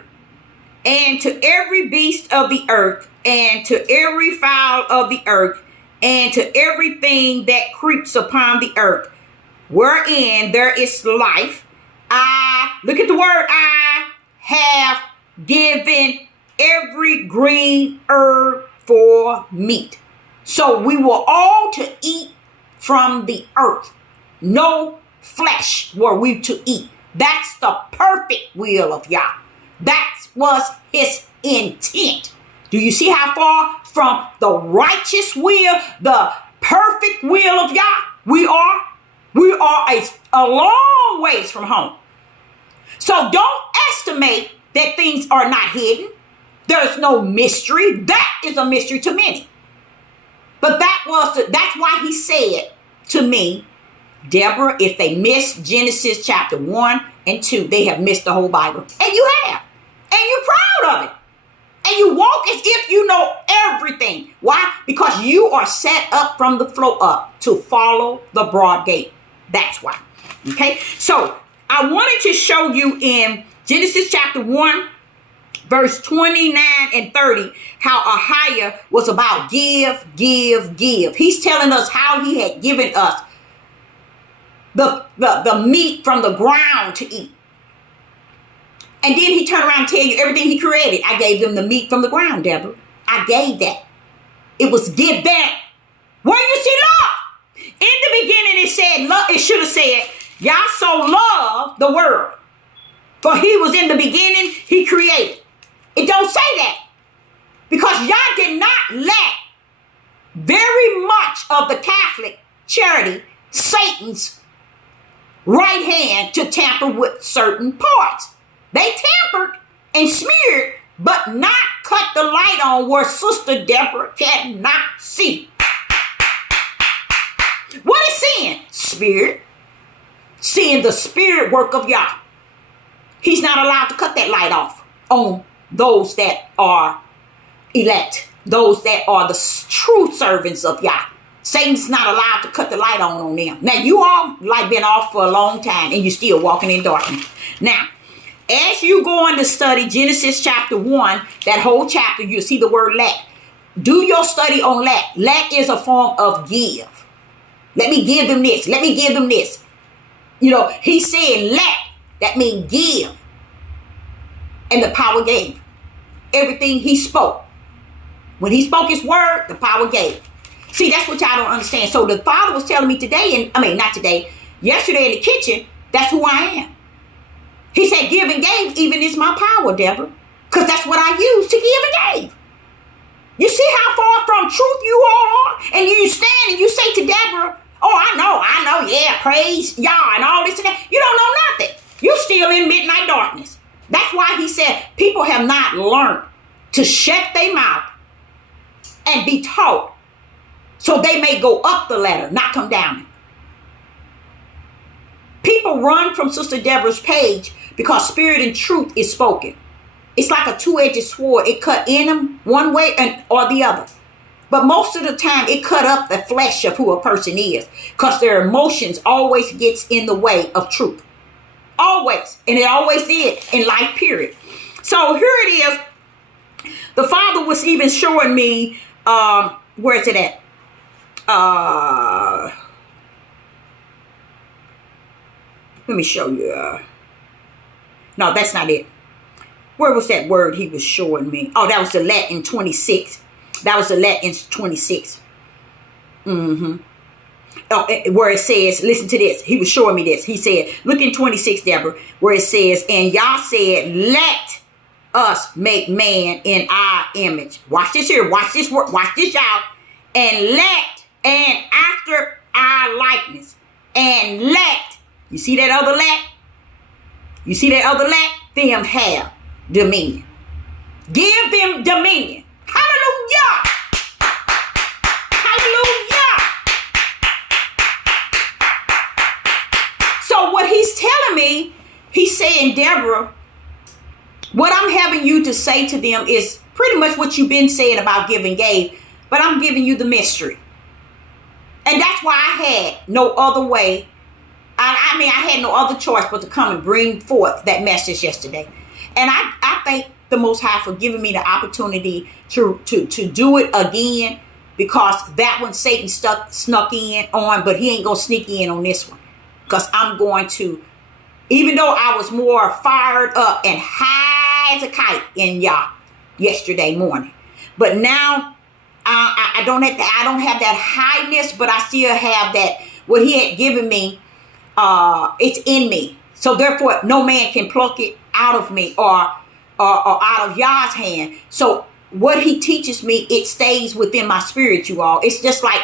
And to every beast of the earth, and to every fowl of the earth, and to everything that creeps upon the earth, wherein there is life, look at the word, I have given every green herb for meat. So we were all to eat from the earth. No flesh were we to eat. That's the perfect will of Yah. That was his intent. Do you see how far from the righteous will, the perfect will of Yah we are? We are a long ways from home. So don't estimate that things are not hidden. There's no mystery. That is a mystery to many. But that's why he said to me, Deborah, if they miss Genesis chapter 1 and 2, they have missed the whole Bible. And you have. And you're proud of it. And you walk as if you know everything. Why? Because you are set up from the floor up to follow the broad gate. That's why. Okay? So I wanted to show you in Genesis chapter 1, verse 29 and 30, how Ahiah was about give, give, give. He's telling us how he had given us the meat from the ground to eat. And then he turned around and tell you everything he created. I gave them the meat from the ground, Deborah. I gave that. It was give back. Where you see love? In the beginning it said, love, it should have said, Yah so loved the world. For he was in the beginning, he created. It don't say that. Because Yah did not let very much of the Catholic charity, Satan's right hand, to tamper with certain parts. They tampered and smeared, but not cut the light on where Sister Deborah cannot see. What is sin? Spirit. Seeing the spirit work of Yah. He's not allowed to cut that light off on those that are elect, those that are the true servants of Yah. Satan's not allowed to cut the light on them. Now, you all like been off for a long time and you're still walking in darkness. Now, as you go on to study Genesis chapter 1, that whole chapter, you'll see the word let. Do your study on let. Let is a form of give. Let me give them this. Let me give them this. You know, he said let. That means give. And the power gave. Everything he spoke. When he spoke his word, the power gave. See, that's what y'all don't understand. So the Father was telling me today, not today, yesterday in the kitchen, that's who I am. He said, give and gave even is my power, Deborah. Because that's what I use to give and gave. You see how far from truth you all are? And you stand and you say to Deborah, oh, I know, yeah, praise Yah and all this and that. You don't know nothing. You're still in midnight darkness. That's why he said people have not learned to shut their mouth and be taught so they may go up the ladder, not come down. People run from Sister Deborah's page because spirit and truth is spoken. It's like a two-edged sword. It cut in them one way or the other. But most of the time, it cut up the flesh of who a person is because their emotions always gets in the way of truth. Always. And it always did in life, period. So here it is. The Father was even showing me, where is it at? Let me show you. No, that's not it. Where was that word he was showing me? Oh, that was the let in 26. That was the let in 26. Oh, where it says, listen to this. He was showing me this. He said, look in 26, Deborah, where it says, and Yah said, let us make man in our image. Watch this here. Watch this word. Watch this, y'all. And after our likeness. And let. You see that other let? You see that other let? Them have dominion. Give them dominion. Hallelujah. Hallelujah. So what he's telling me, he's saying, Deborah, what I'm having you to say to them is pretty much what you've been saying about give and gave, but I'm giving you the mystery. And that's why I had no other way. I had no other choice but to come and bring forth that message yesterday. And I thank the Most High for giving me the opportunity to do it again, because that one Satan snuck in on, but he ain't going to sneak in on this one. Because I'm going to, even though I was more fired up and high as a kite in Yah yesterday morning, but now I don't have that highness, but I still have that, what he had given me. It's in me. So therefore, no man can pluck it out of me or or out of Yah's hand. So what he teaches me, it stays within my spirit, you all. It's just like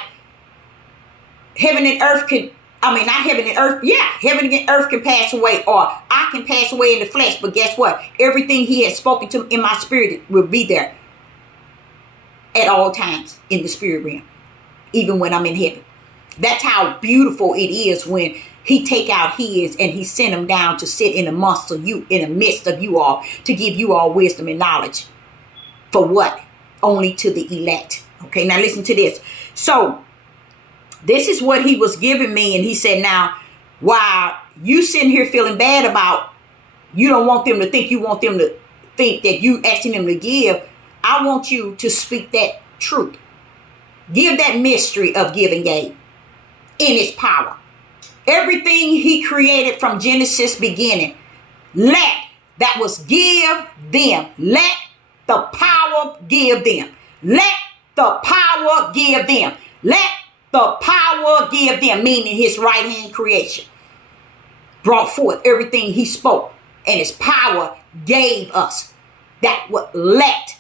heaven and earth can, not heaven and earth. Yeah, heaven and earth can pass away, or I can pass away in the flesh. But guess what? Everything he has spoken to in my spirit will be there at all times in the spirit realm, even when I'm in heaven. That's how beautiful it is when he take out his and he send them down to sit in amongst of you, in the midst of you all, to give you all wisdom and knowledge. For what? Only to the elect. Okay, now listen to this. So this is what he was giving me. And he said, now, while you sitting here feeling bad about, you don't want them to think, you want them to think that you asking them to give, I want you to speak that truth. Give that mystery of give and gave in its power. Everything he created from Genesis beginning, that was give them. Let the power give them. Let the power give them. Let the power give them, meaning his right hand creation brought forth everything he spoke, and his power gave us. That what let.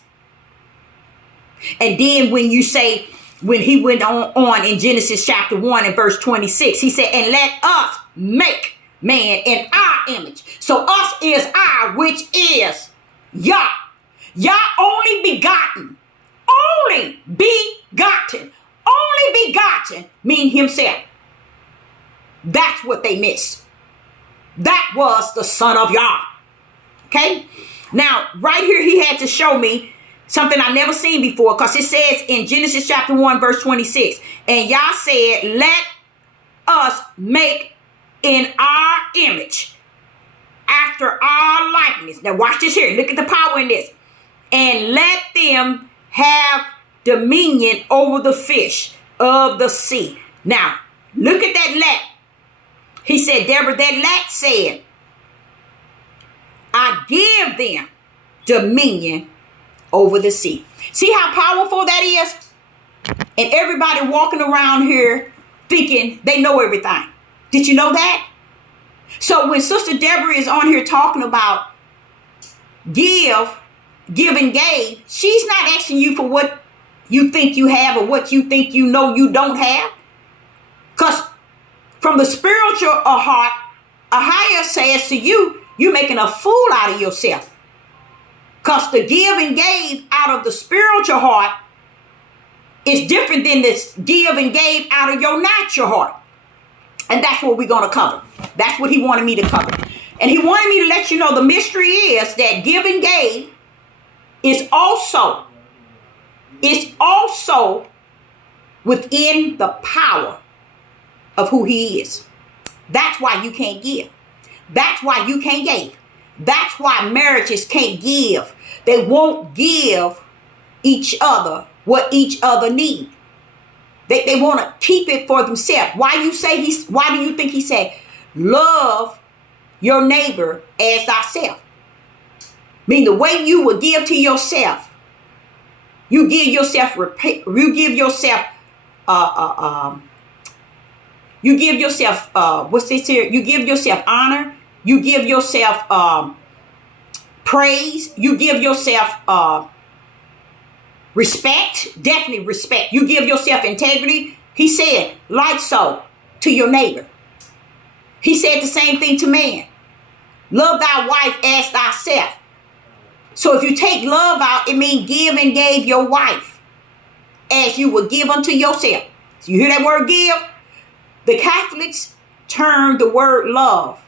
And then when you say, when he went on in Genesis chapter 1 and verse 26, he said, and let us make man in our image. So us is I, which is Yah. Yah only begotten. Only begotten. Only begotten mean himself. That's what they missed. That was the Son of Yah. Okay? Now, right here, he had to show me something I never seen before, because it says in Genesis chapter 1, verse 26, and Yah said, let us make in our image, after our likeness. Now watch this here. Look at the power in this. And let them have dominion over the fish of the sea. Now, look at that let. He said, Deborah, that let said, I give them dominion over the sea. See how powerful that is? And everybody walking around here thinking they know everything. Did you know that? So when Sister Deborah is on here talking about give and gave, she's not asking you for what you think you have or what you think you know you don't have. Because from the spiritual heart, a higher says to you, you're making a fool out of yourself. Because the give and gave out of the spiritual heart is different than this give and gave out of your natural heart. And that's what we're going to cover. That's what he wanted me to cover. And he wanted me to let you know the mystery is that give and gave is also within the power of who he is. That's why you can't give. That's why you can't give. That's why marriages can't give. They won't give each other what each other need. They want to keep it for themselves. Why do you think he said, love your neighbor as thyself? I mean, the way you would give to yourself, you give yourself honor, you give yourself praise, you give yourself respect, definitely respect. You give yourself integrity. He said, like so, to your neighbor. He said the same thing to man. Love thy wife as thyself. So if you take love out, it means give and gave your wife as you would give unto yourself. So you hear that word give? The Catholics turned the word love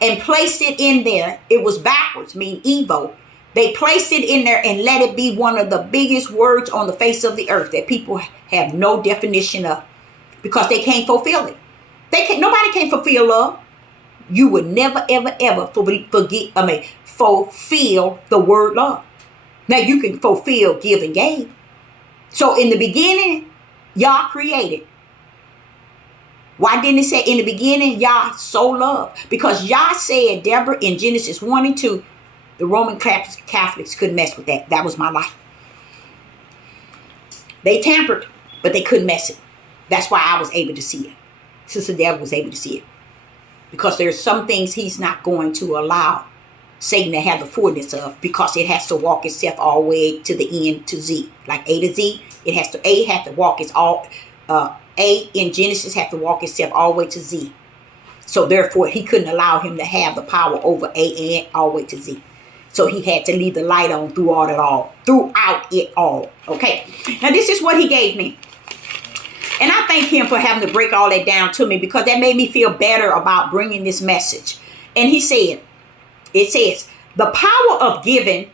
and placed it in there. It was backwards, mean Evo. They placed it in there and let it be one of the biggest words on the face of the earth that people have no definition of, because they can't fulfill it. Nobody can fulfill love. You would never, ever, ever fulfill the word love. Now you can fulfill give and gave. So in the beginning, Yah created. Why didn't it say in the beginning, Yah so loved? Because Yah said, Deborah, in Genesis 1 and 2, the Roman Catholics couldn't mess with that. That was my life. They tampered, but they couldn't mess it. That's why I was able to see it. Sister Deborah was able to see it. Because there's some things he's not going to allow Satan to have the fullness of, because it has to walk itself all the way to the end to Z, like A to Z. It has to walk its all. A in Genesis have to walk itself all the way to Z. So therefore, he couldn't allow him to have the power over A and all the way to Z. So he had to leave the light on throughout it all. Okay. Now this is what he gave me. And I thank him for having to break all that down to me, because that made me feel better about bringing this message. And he said, it says, the power of giving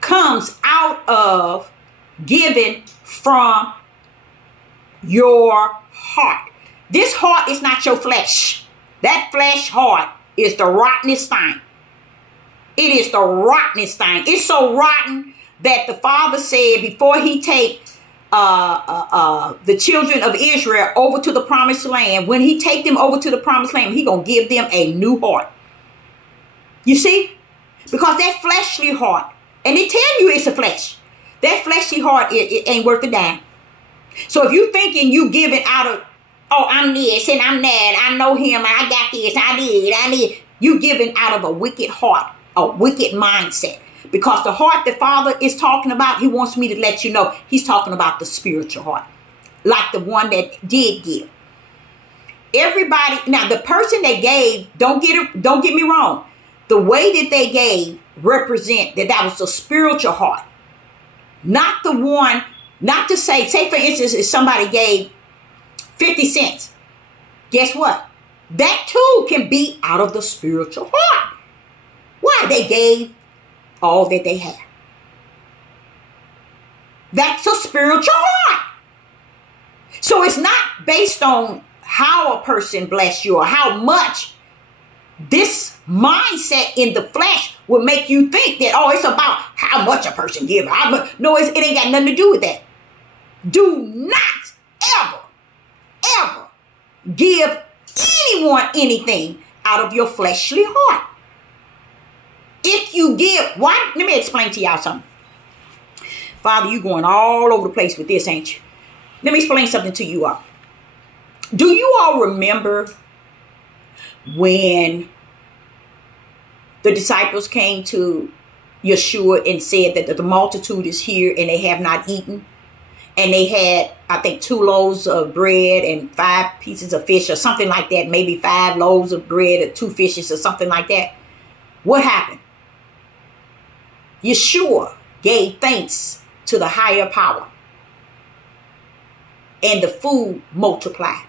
comes out of giving from your heart. This heart is not your flesh. That flesh heart is the rottenest thing. It is the rottenest thing. It's so rotten that the Father said before he take the children of Israel over to the promised land, when he take them over to the promised land, he gonna give them a new heart. You see? Because that fleshly heart, and they tell you it's a flesh, that fleshly heart, it ain't worth a dime. So if you thinking you giving out of, oh, I'm this and I'm that, I know him, I got this, I did, you giving out of a wicked heart, a wicked mindset. Because the heart that Father is talking about, he wants me to let you know, he's talking about the spiritual heart, like the one that did give. Everybody, now the person that gave, don't get me wrong, the way that they gave represent that was the spiritual heart, not the one, not to say for instance, if somebody gave 50 cents, guess what? That too can be out of the spiritual heart. Why? They gave all that they had. That's a spiritual heart. So it's not based on how a person bless you or how much. This mindset in the flesh will make you think that, oh, it's about how much a person gives. No, it ain't got nothing to do with that. Do not ever give anyone anything out of your fleshly heart. If you give, why? Let me explain to y'all something. Father, you going all over the place with this, ain't you? Let me explain something to you all. Do you all remember when the disciples came to Yeshua and said that the multitude is here and they have not eaten? And they had, I think, 2 loaves of bread and 5 pieces of fish or something like that. Maybe 5 loaves of bread or 2 fishes or something like that. What happened? Yeshua gave thanks to the higher power. And the food multiplied.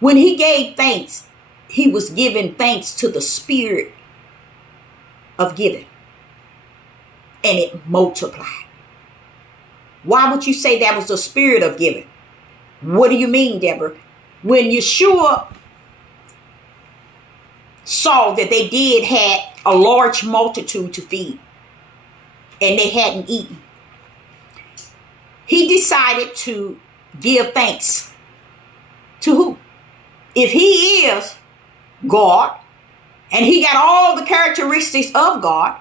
When he gave thanks, he was giving thanks to the spirit of giving. And it multiplied. Why would you say that was the spirit of giving? What do you mean, Deborah? When Yeshua saw that they did had a large multitude to feed and they hadn't eaten, he decided to give thanks to who? If he is God and he got all the characteristics of God,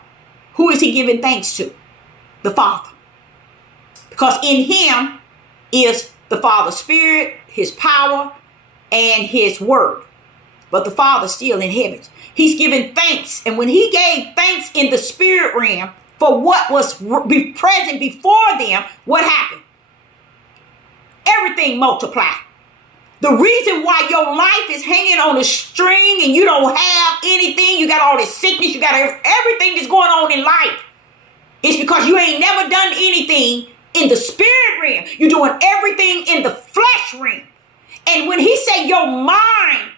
who is he giving thanks to? The Father. Because in him is the Father's Spirit, his power, and his word. But the Father's still in heaven. He's giving thanks. And when he gave thanks in the spirit realm for what was present before them, what happened? Everything multiplied. The reason why your life is hanging on a string and you don't have anything, you got all this sickness, you got everything that's going on in life, is because you ain't never done anything in the spirit realm. You're doing everything in the flesh realm. And when he said your mind,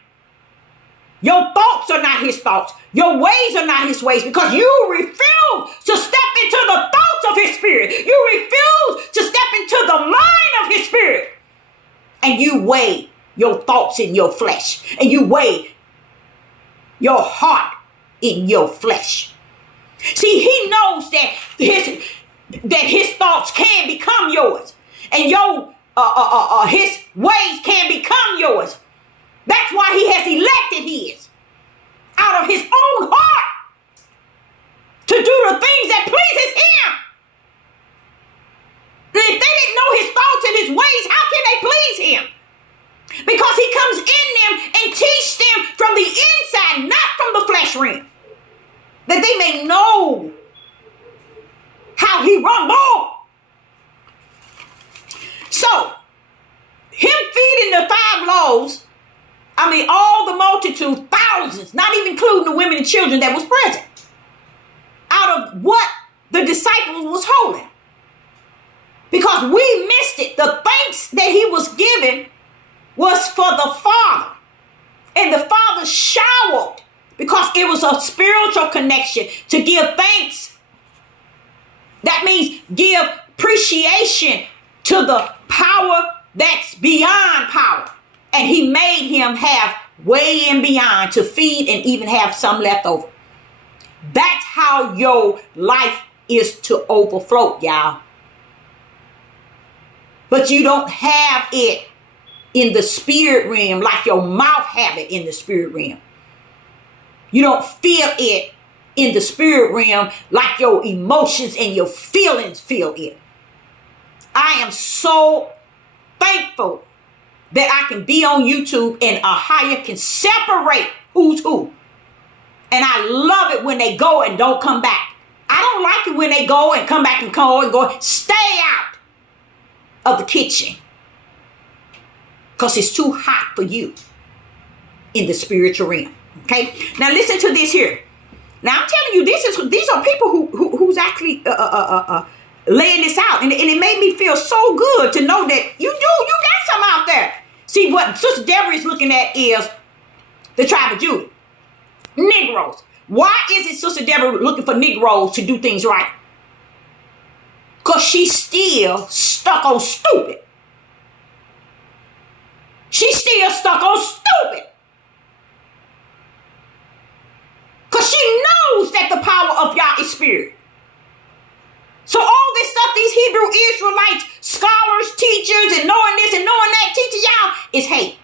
your thoughts are not his thoughts, your ways are not his ways, because you refuse to step into the thoughts of his spirit. You refuse to step into the mind of his spirit. And you weigh your thoughts in your flesh. And you weigh your heart in your flesh. See, he knows that his thoughts can become yours. And your his ways can become yours. That's why he has elected his out of his own heart to do the things that pleases him. If they didn't know his thoughts and his ways, how can they please him? Because he comes in them and teach them from the inside, not from the flesh realm. that they may know how he rumbled. So, him feeding the 5 loaves, all the multitude, thousands, not even including the women and children that was present, out of what the disciples was holding. Because we missed it. The thanks that he was giving was for the Father. And the Father showered, because it was a spiritual connection, to give thanks. That means give appreciation to the power that's beyond power. And he made him have way and beyond to feed and even have some left over. That's how your life is to overflow, y'all. But you don't have it in the spirit realm like your mouth have it in the spirit realm. You don't feel it in the spirit realm like your emotions and your feelings feel it. I am so thankful that I can be on YouTube and Ahia can separate who's who. And I love it when they go and don't come back. I don't like it when they go and come back and go, stay out of the kitchen, because it's too hot for you in the spiritual realm. Okay, now listen to this here. Now I'm telling you, these are people who's actually laying this out, and it made me feel so good to know that you got some out there. See, what Sister Deborah is looking at is the tribe of Judah, Negroes. Why is it Sister Deborah looking for Negroes to do things right? Because she's still stuck on stupid. She's still stuck on stupid. Because she knows that the power of Yah is spirit. So all this stuff, these Hebrew Israelites, scholars, teachers, and knowing this and knowing that, teaching y'all is hate.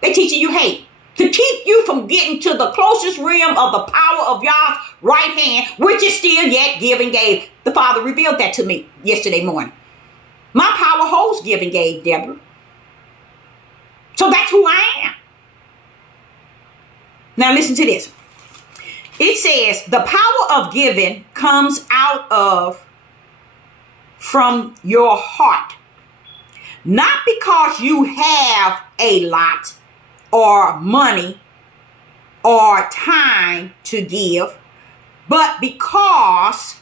They teaching you hate. To keep you from getting to the closest realm of the power of Yah's right hand, which is still yet give and gave. The Father revealed that to me yesterday morning. My power holds give and gave, Deborah. So that's who I am. Now listen to this. It says the power of giving comes out from your heart. Not because you have a lot or money or time to give, but because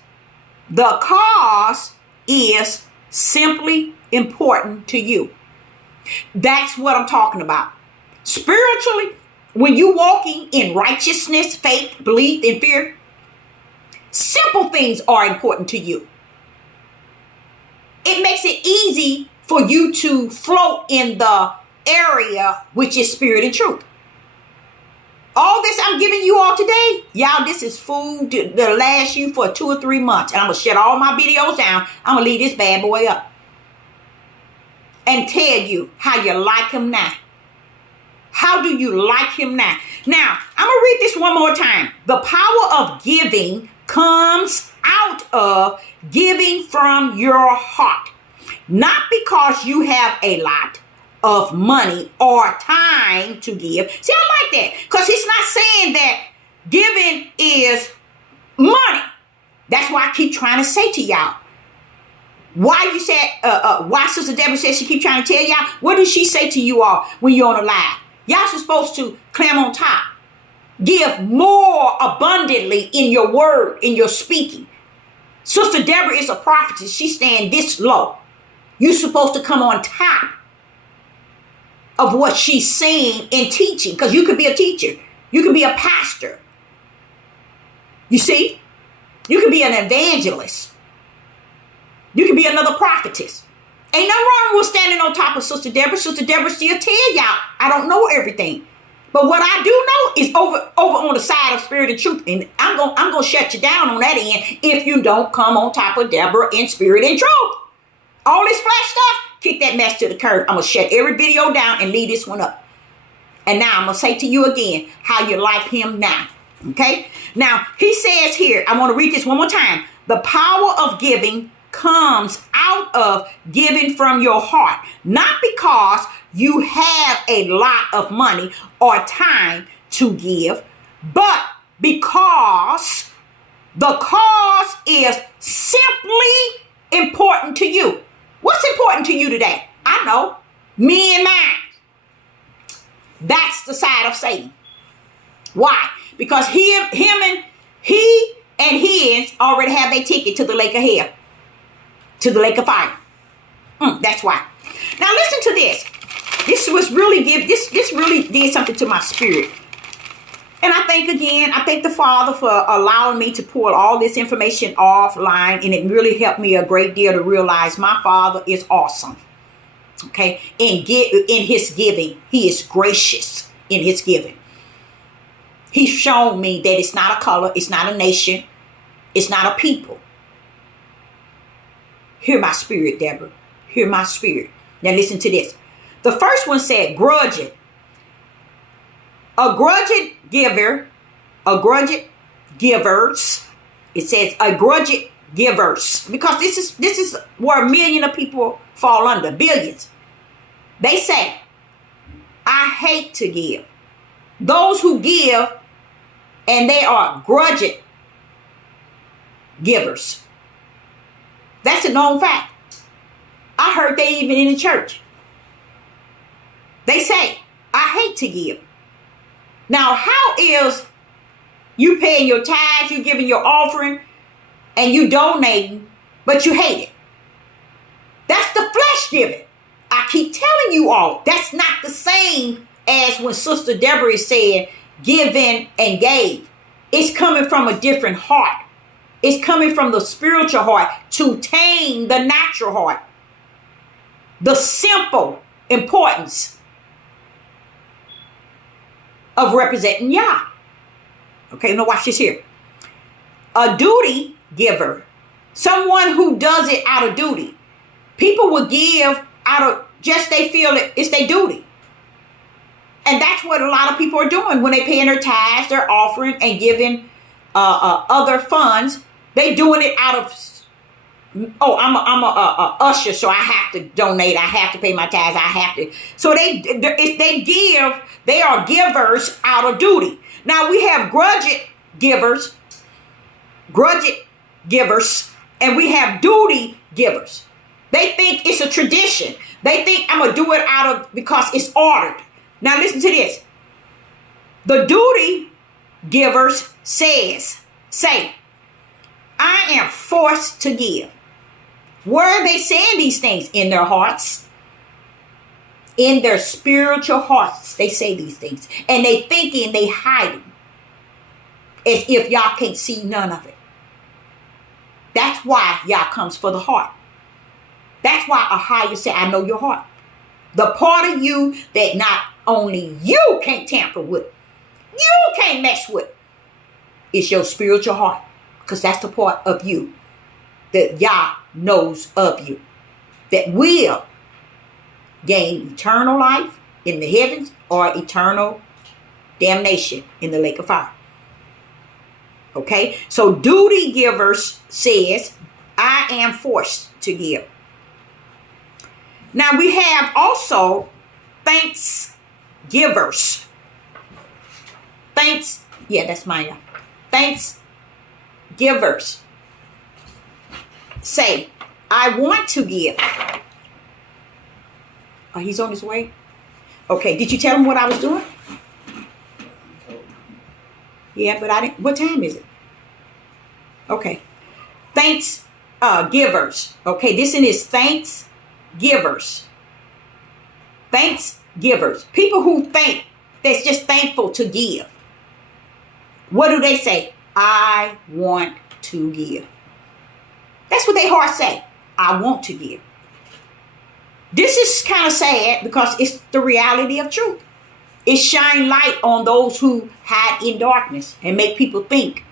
the cause is simply important to you. That's what I'm talking about. Spiritually, when you walking in righteousness, faith, belief, and fear, simple things are important to you. It makes it easy for you to float in the area which is spirit and truth. All this I'm giving you all today, y'all, this is food that'll last you for 2 or 3 months. And I'm going to shut all my videos down. I'm going to leave this bad boy up and tell you how you like him now. How do you like him now? Now, I'm going to read this one more time. The power of giving comes out of giving from your heart. Not because you have a lot of money or time to give. See, I like that. Because he's not saying that giving is money. That's why I keep trying to say to y'all. Why you said, why Sister Deborah said she keep trying to tell y'all, what does she say to you all when you're on the live? Y'all supposed to climb on top. Give more abundantly in your word, in your speaking. Sister Deborah is a prophetess. She stand this low. You're supposed to come on top of what she's saying and teaching. Because you could be a teacher. You could be a pastor. You see? You could be an evangelist. You could be another prophetess. Ain't nothing wrong with standing on top of Sister Deborah. Sister Deborah still tell y'all, I don't know everything. But what I do know is over on the side of spirit and truth. And I'm gonna shut you down on that end if you don't come on top of Deborah in spirit and truth. All this flash stuff, kick that mess to the curb. I'm gonna shut every video down and leave this one up. And now I'm gonna say to you again how you like him now. Okay? Now he says here, I want to read this one more time. The power of giving comes out of giving from your heart, not because you have a lot of money or time to give, but because the cause is simply important to you. What's important to you today? I know. Me and mine. That's the side of Satan. Why? Because he and his already have their ticket to the lake of hell, to the lake of fire. That's why. Now listen to this. This really did something to my spirit. And I thank the Father for allowing me to pull all this information offline, and it really helped me a great deal to realize my Father is awesome. Okay, in his giving, he is gracious in his giving. He's shown me that it's not a color, it's not a nation, it's not a people. Hear my spirit, Deborah. Hear my spirit. Now listen to this. The first one said grudging. A grudging giver, a grudging givers. It says a grudging givers, because this is where a million of people fall under, billions. They say, I hate to give. Those who give, and they are grudging givers. That's a known fact. I heard they even in the church. They say, I hate to give. Now, how is you paying your tithes, you giving your offering, and you donating, but you hate it? That's the flesh giving. I keep telling you all, that's not the same as when Sister Deborah is saying, given and gave. It's coming from a different heart. It's coming from the spiritual heart to tame the natural heart. The simple importance of representing Yah. Okay, now watch this here. A duty giver, someone who does it out of duty. People will give out of just they feel it's their duty. And that's what a lot of people are doing when they paying their tithes, their offering, and giving other funds. They doing it out of, I'm a usher, so I have to donate. I have to pay my tithes. I have to. So they give. They are givers out of duty. Now we have grudging givers, and we have duty givers. They think it's a tradition. They think I'm gonna do it because it's ordered. Now listen to this. The duty givers say, I am forced to give. Where are they saying these things? In their hearts. In their spiritual hearts, they say these things. And they thinking they hiding. As if y'all can't see none of it. That's why y'all comes for the heart. That's why a higher say, I know your heart. The part of you that not only you can't tamper with, you can't mess with, is your spiritual heart. Because that's the part of you that Yah knows of you. That will gain eternal life in the heavens or eternal damnation in the lake of fire. Okay? So duty givers says, I am forced to give. Now we have also thanksgivers. That's mine. Thanksgivers say, I want to give. Oh, he's on his way? Okay, did you tell him what I was doing? Yeah, but I didn't. What time is it? Okay. Givers. Okay, this is thanksgivers. Thanksgivers. People who think that's just thankful to give. What do they say? I want to give. That's what their heart say. I want to give. This is kind of sad because it's the reality of truth. It shines light on those who hide in darkness and make people think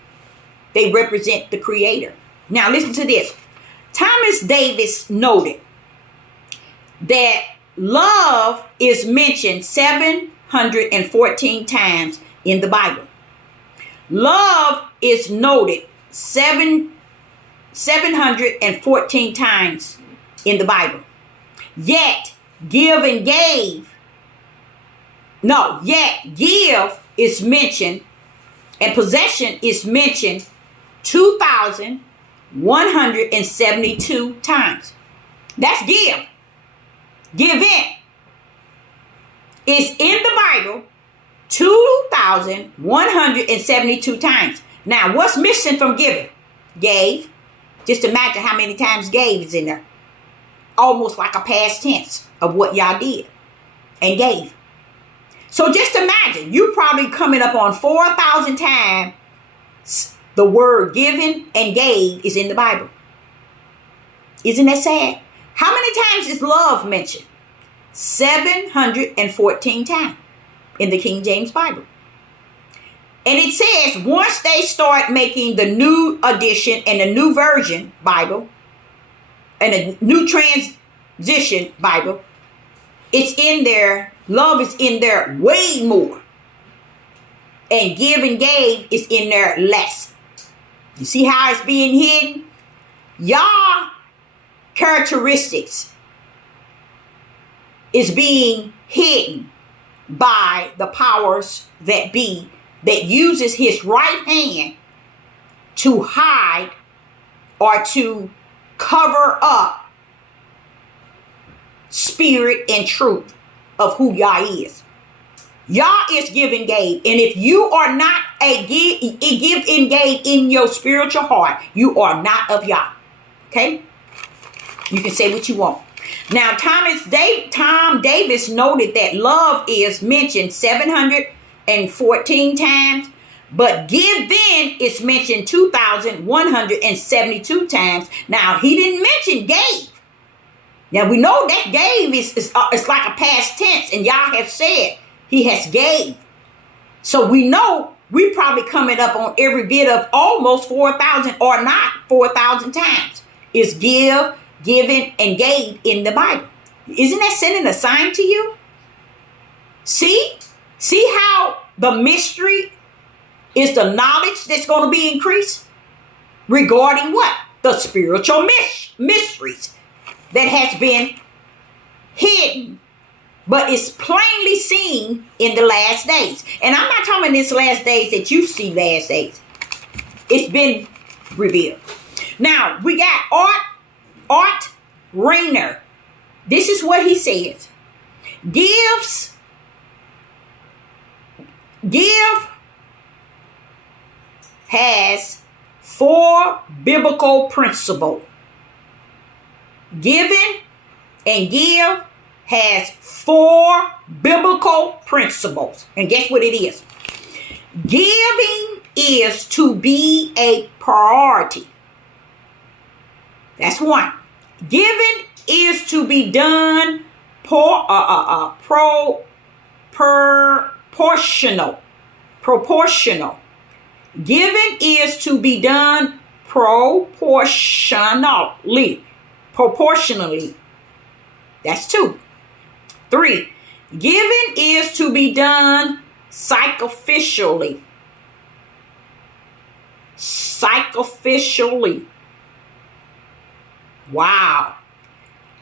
they represent the Creator. Now listen to this. Thomas Davis noted that love is mentioned 714 times in the Bible. Love is noted 714 times in the Bible. Yet give is mentioned And possession is mentioned 2,172 times. That's give. Give in. It's in the Bible 2,172 times. Now, what's missing from giving? Gave. Just imagine how many times gave is in there. Almost like a past tense of what y'all did and gave. So just imagine, you probably coming up on 4,000 times the word given and gave is in the Bible. Isn't that sad? How many times is love mentioned? 714 times in the King James Bible. And it says once they start making the new edition and the new version Bible and a new transition Bible, it's in there. Love is in there way more. And give and gave is in there less. You see how it's being hidden? Y'all characteristics is being hidden by the powers that be, that uses his right hand to hide or to cover up spirit and truth of who Yah is. Yah is give and gave. And if you are not a give and gave in your spiritual heart, you are not of Yah. Okay? You can say what you want. Now, Tom Davis noted that love is mentioned 714 times, but give in is mentioned 2,172 times. Now, he didn't mention gave. Now, we know that gave is like a past tense, and y'all have said he has gave. So we know we probably coming up on every bit of almost 4,000 or not 4,000 times is give, given, and gave in the Bible. Isn't that sending a sign to you? See how the mystery is the knowledge that's going to be increased regarding what? The spiritual mysteries that has been hidden, but it's plainly seen in the last days. And I'm not talking this last days that you see last days. It's been revealed. Now, we got Art Rayner. This is what he says. Give has 4 biblical principles. Giving and give has 4 biblical principles. And guess what it is? Giving is to be a priority. That's one. Giving is to be done proportional. Giving is to be done proportionally. That's 2. 3. Giving is to be done sacrificially. Wow.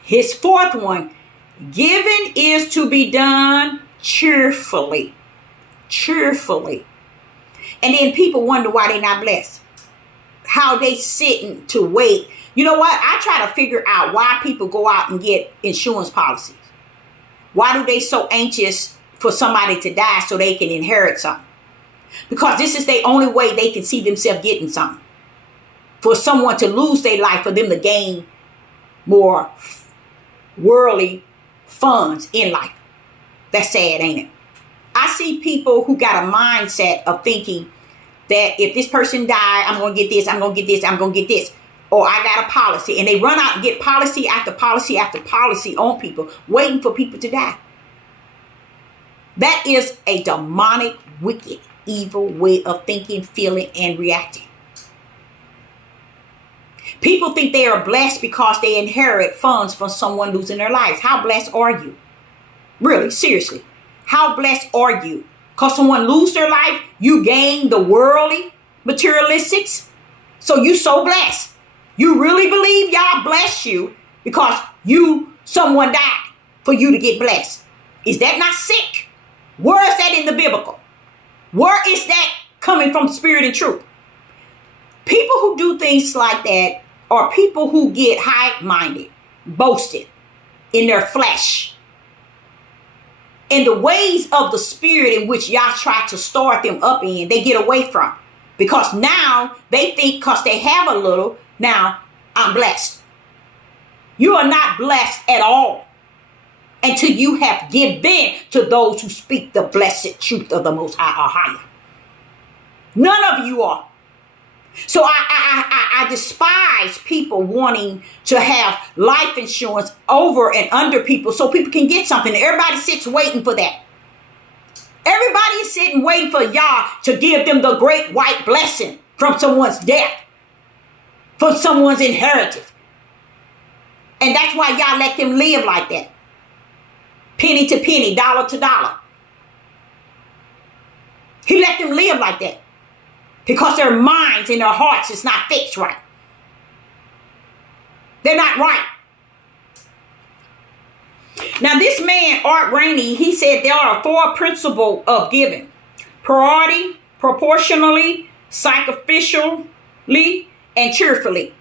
His 4th one. Giving is to be done cheerfully. And then people wonder why they're not blessed. How they sitting to wait. You know what? I try to figure out why people go out and get insurance policies. Why do they so anxious for somebody to die so they can inherit something? Because this is the only way they can see themselves getting something. For someone to lose their life, for them to gain more worldly funds in life. That's sad, ain't it? I see people who got a mindset of thinking that if this person die, I'm going to get this, I'm going to get this, I'm going to get this. Or I got a policy. And they run out and get policy after policy after policy on people, waiting for people to die. That is a demonic, wicked, evil way of thinking, feeling, and reacting. People think they are blessed because they inherit funds from someone losing their lives. How blessed are you? Really, seriously. How blessed are you? Because someone lose their life, you gain the worldly materialistics. So you so blessed. You really believe Yah bless you because someone died for you to get blessed. Is that not sick? Where is that in the biblical? Where is that coming from spirit and truth. People who do things like that are people who get high-minded, boasted in their flesh, in the ways of the spirit in which Yah tried to start them up in, they get away from. Because now they think because they have a little, now I'm blessed. You are not blessed at all until you have given to those who speak the blessed truth of the Most High or higher. None of you are. So I despise people wanting to have life insurance over and under people so people can get something. Everybody sits waiting for that. Everybody is sitting waiting for Yah to give them the great white blessing from someone's death, from someone's inheritance. And that's why Yah let them live like that. Penny to penny, dollar to dollar. He let them live like that. Because their minds and their hearts is not fixed right. They're not right. Now this man, Art Rainey, he said there are 4 principles of giving. Priority, proportionally, sacrificially, and cheerfully.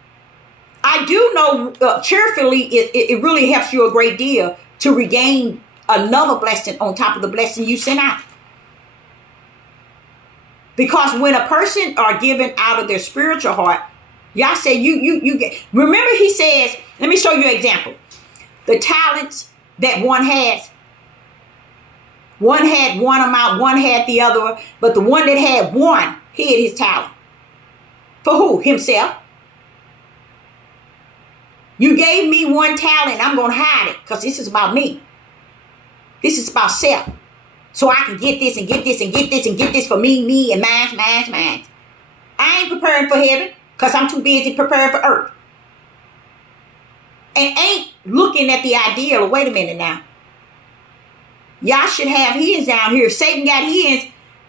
I do know cheerfully, it really helps you a great deal to regain another blessing on top of the blessing you sent out. Because when a person are given out of their spiritual heart, Yah said you get. Remember he says, let me show you an example. The talents that one has. One had one amount, one had the other, but the one that had one hid his talent. For who? Himself. You gave me one talent, I'm going to hide it because this is about me. This is about self. So I can get this and get this and get this and get this for me and mine. I ain't preparing for heaven because I'm too busy preparing for earth. And ain't looking at the ideal. Wait a minute now. Y'all should have his down here. If Satan got his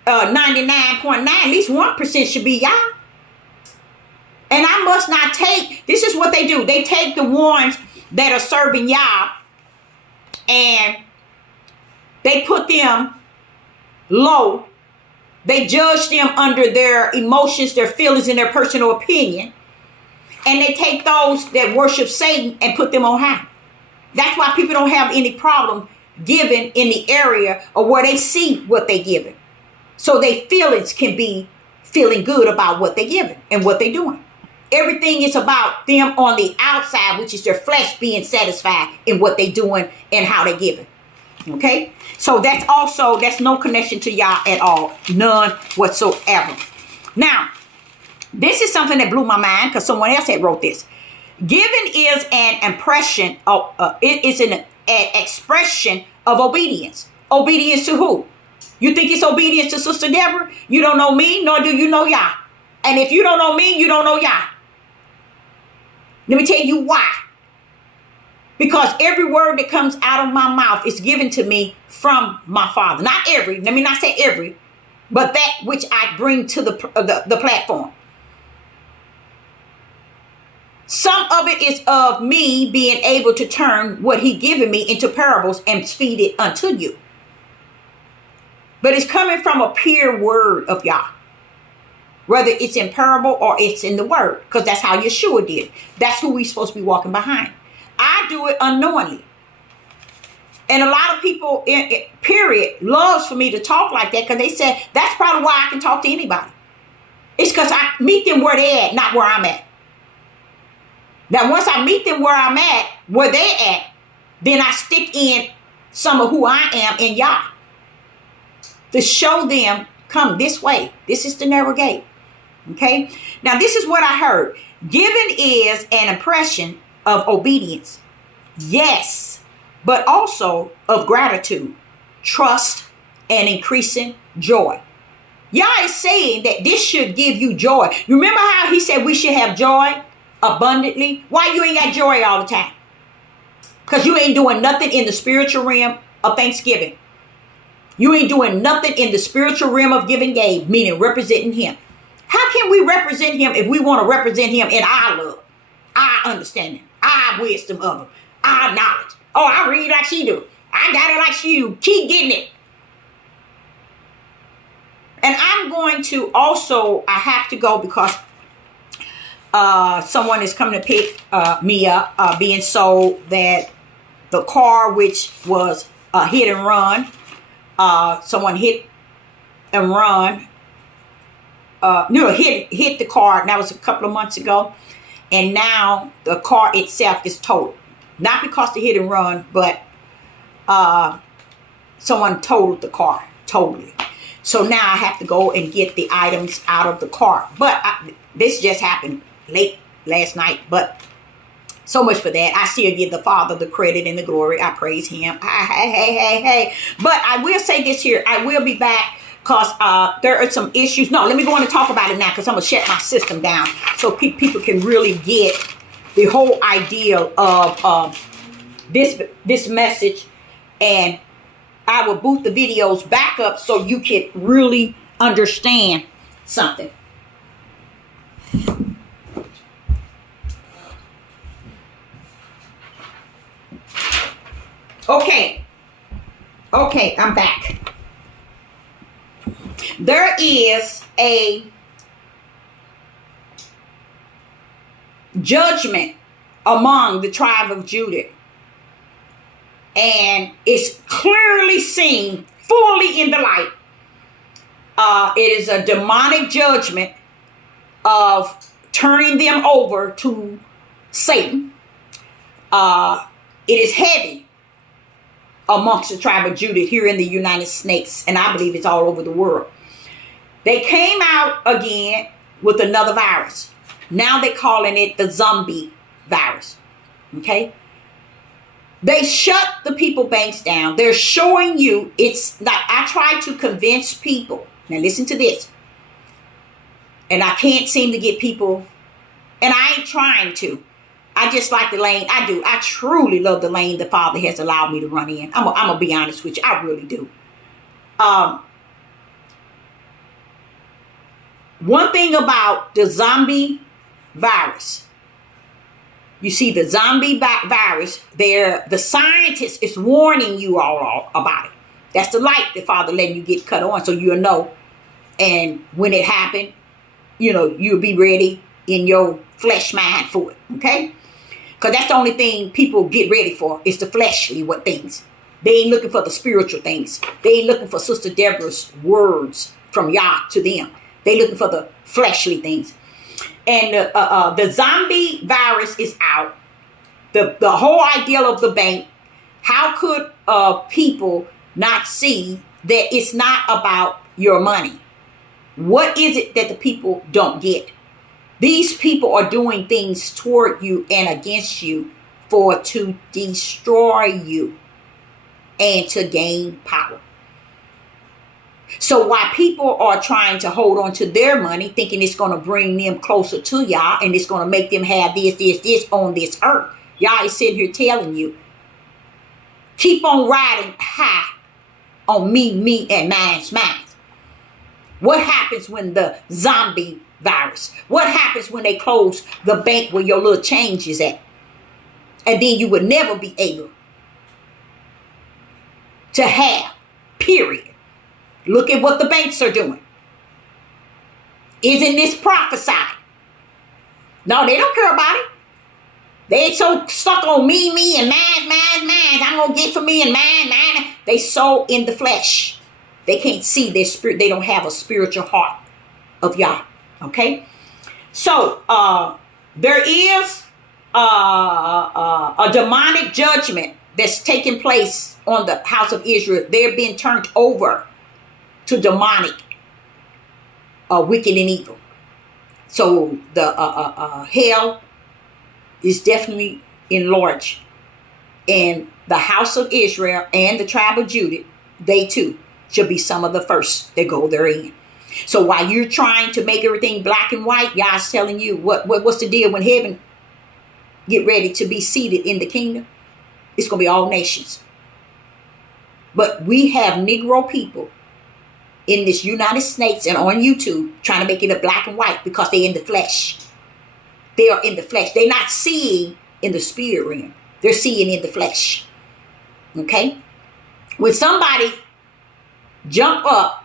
99.9, at least 1% should be y'all. And I must not take, this is what they do. They take the ones that are serving Yah and they put them low. They judge them under their emotions, their feelings, and their personal opinion. And they take those that worship Satan and put them on high. That's why people don't have any problem giving in the area or where they see what they're giving. So their feelings can be feeling good about what they're giving and what they're doing. Everything is about them on the outside, which is their flesh being satisfied in what they're doing and how they're giving. Okay? So that's no connection to Yah at all. None whatsoever. Now, this is something that blew my mind because someone else had wrote this. Giving is an impression of, it is an expression of obedience. Obedience to who? You think it's obedience to Sister Deborah? You don't know me, nor do you know Yah. And if you don't know me, you don't know Yah. Let me tell you why. Because every word that comes out of my mouth is given to me from my Father. Not every, let me not say every, but that which I bring to the platform. Some of it is of me being able to turn what he given me into parables and feed it unto you. But it's coming from a pure word of Yah. Whether it's in parable or it's in the word. Because that's how Yeshua did it. That's who we're supposed to be walking behind. I do it unknowingly. And a lot of people, period, loves for me to talk like that. Because they said, that's probably why I can talk to anybody. It's because I meet them where they're at, not where I'm at. Now, once I meet them where I'm at, where they're at, then I stick in some of who I am in Yah. To show them, come this way. This is the narrow gate. Okay? Now, this is what I heard. Giving is an impression of obedience. Yes. But also of gratitude, trust, and increasing joy. Yah is saying that this should give you joy. You remember how he said we should have joy abundantly? Why you ain't got joy all the time? Because you ain't doing nothing in the spiritual realm of thanksgiving. You ain't doing nothing in the spiritual realm of giving Gabe, meaning representing him. How can we represent him if we want to represent him in our love, our understanding, our wisdom of him, our knowledge? Oh, I read like she do. I got it like she do. Keep getting it. And I'm going to also, I have to go because someone is coming to pick me up, being sold that the car, which was hit and run, someone hit and run, hit the car, and that was a couple of months ago. And now the car itself is totaled. Not because the hit and run, but someone totaled the car totally. So now I have to go and get the items out of the car. But this just happened late last night. But so much for that. I still give the Father the credit and the glory. I praise him. Hey. But I will say this here. I will be back because there are some issues. No, let me go on and talk about it now because I'm going to shut my system down so people can really get the whole idea of this message. And I will boot the videos back up so you can really understand something. Okay, I'm back. There is a judgment among the tribe of Judah. And it's clearly seen fully in the light. It is a demonic judgment of turning them over to Satan. It is heavy amongst the tribe of Judah here in the United States. And I believe it's all over the world. They came out again with another virus. Now they're calling it the zombie virus. Okay? They shut the people banks down. They're showing you, it's like, I try to convince people. Now listen to this. And I can't seem to get people, and I ain't trying to. I just like the lane. I do. I truly love the lane the Father has allowed me to run in. I'm going to be honest with you. I really do. One thing about the zombie virus. You see, the zombie virus, the scientist is warning you all about it. That's the light the Father letting you get cut on so you'll know. And when it happened, you'll be ready in your flesh mind for it. Okay? Because that's the only thing people get ready for is the fleshly things. They ain't looking for the spiritual things. They ain't looking for Sister Deborah's words from Yah to them. They looking for the fleshly things. And the zombie virus is out. The whole idea of the bank. How could people not see that it's not about your money? What is it that the people don't get? These people are doing things toward you and against you to destroy you and to gain power. So while people are trying to hold on to their money, thinking it's going to bring them closer to Yah and it's going to make them have this on this earth, Yah is sitting here telling you, keep on riding high on me, and mine. What happens when the zombie virus? What happens when they close the bank where your little change is at? And then you would never be able to have, period. Look at what the banks are doing. Isn't this prophesied? No, they don't care about it. They ain't so stuck on me, and mine. I'm going to get for me and mine. They so in the flesh. They can't see their spirit. They don't have a spiritual heart of Yah. Okay? So, there is a demonic judgment that's taking place on the house of Israel. They're being turned over to demonic, wicked and evil. So the hell is definitely enlarged. And the house of Israel and the tribe of Judah, they too shall be some of the first that go therein. So while you're trying to make everything black and white, Yah's telling you what's the deal when heaven get ready to be seated in the kingdom? It's going to be all nations. But we have Negro people in this United States and on YouTube trying to make it a black and white because they're in the flesh. They are in the flesh. They're not seeing in the spirit realm. They're seeing in the flesh. Okay? When somebody jump up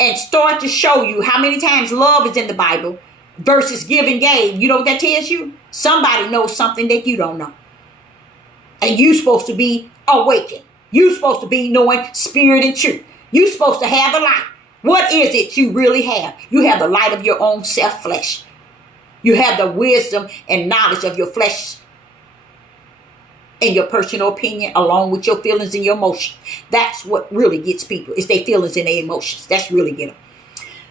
and start to show you how many times love is in the Bible versus give and gave, you know what that tells you? Somebody knows something that you don't know. And you're supposed to be awakened. You're supposed to be knowing spirit and truth. You're supposed to have the light. What is it you really have? You have the light of your own self-flesh. You have the wisdom and knowledge of your flesh and your personal opinion along with your feelings and your emotions. That's what really gets people. It's their feelings and their emotions. That's really get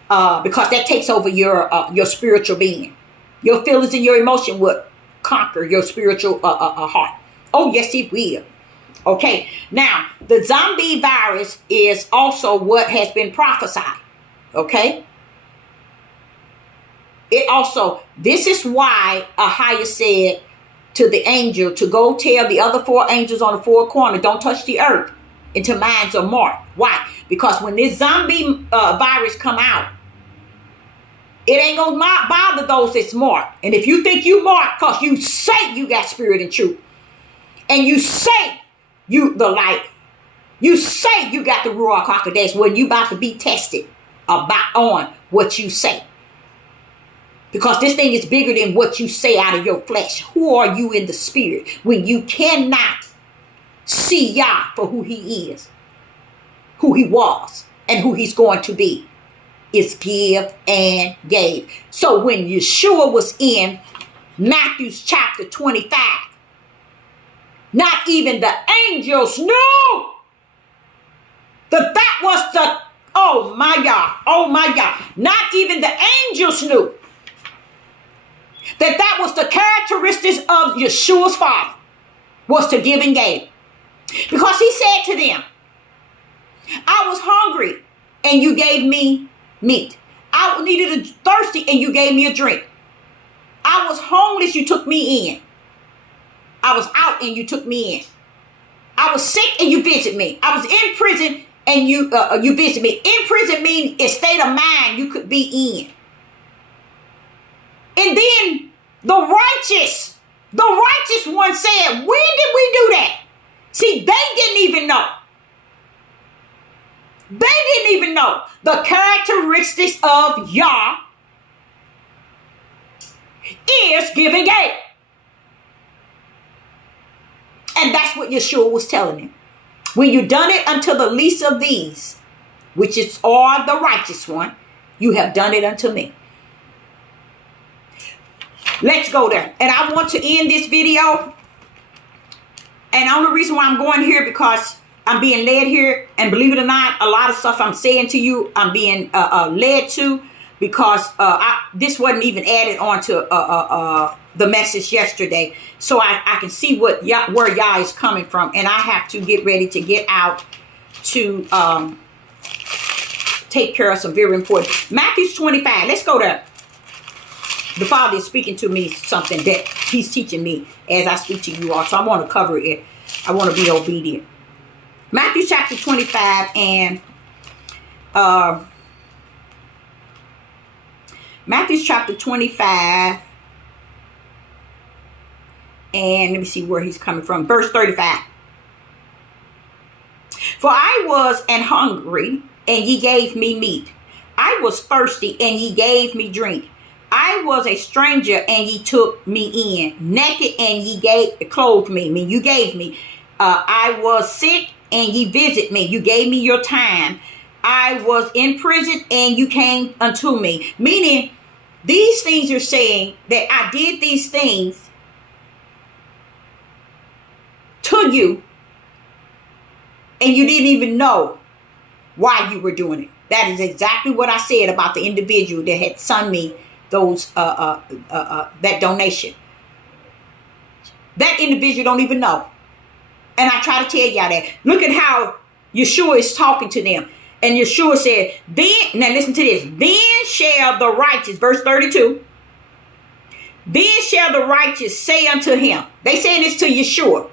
them. Because that takes over your spiritual being. Your feelings and your emotion will conquer your spiritual heart. Oh, yes, it will. Okay. Now, the zombie virus is also what has been prophesied. Okay. It also, this is why Ahia said to the angel to go tell the other 4 angels on the 4 corners, don't touch the earth until mines are marked. Why? Because when this zombie virus come out, it ain't gonna bother those that's marked. And if you think you marked because you say you got spirit and truth, and you say you the light, you say you got the Ruach HaKodesh, when you about to be tested on what you say. Because this thing is bigger than what you say out of your flesh. Who are you in the spirit when you cannot see Yah for who he is, who he was, and who he's going to be? It's give and gave. So when Yeshua was in Matthew's chapter 25, not even the angels knew that was the, oh my God. Not even the angels knew that was the characteristics of Yeshua's Father, was to give and gave. Because he said to them, I was hungry and you gave me meat. I needed thirsty and you gave me a drink. I was homeless, you took me in. I was out and you took me in. I was sick and you visited me. I was in prison and you visited me. In prison means a state of mind you could be in. And then the righteous one said, when did we do that? See, they didn't even know. They didn't even know the characteristics of Yah is giving gave. And that's what Yeshua was telling him. When you done it unto the least of these, which is all the righteous one, you have done it unto me. Let's go there. And I want to end this video. And the only reason why I'm going here because I'm being led here. And believe it or not, a lot of stuff I'm saying to you, I'm being led to. Because this wasn't even added on to the message yesterday. So I can see where Yah is coming from. And I have to get ready to get out to take care of some very important. Matthew 25. Let's go there. The Father is speaking to me something that he's teaching me as I speak to you all. So I want to cover it. I want to be obedient. Matthew chapter 25 and Matthew chapter 25 and let me see where he's coming from. Verse 35. For I was an hungry and ye gave me meat. I was thirsty and ye gave me drink. I was a stranger and ye took me in. Naked and ye clothed me. You gave me. I was sick and ye visit me. You gave me your time. I was in prison and you came unto me. Meaning, these things are saying that I did these things to you and you didn't even know why you were doing it. That is exactly what I said about the individual that had sent me those that donation. That individual don't even know. And I try to tell y'all that. Look at how Yeshua is talking to them. And Yeshua said, then, now listen to this. Then shall the righteous, verse 32. Then shall the righteous say unto him. They saying this to Yeshua.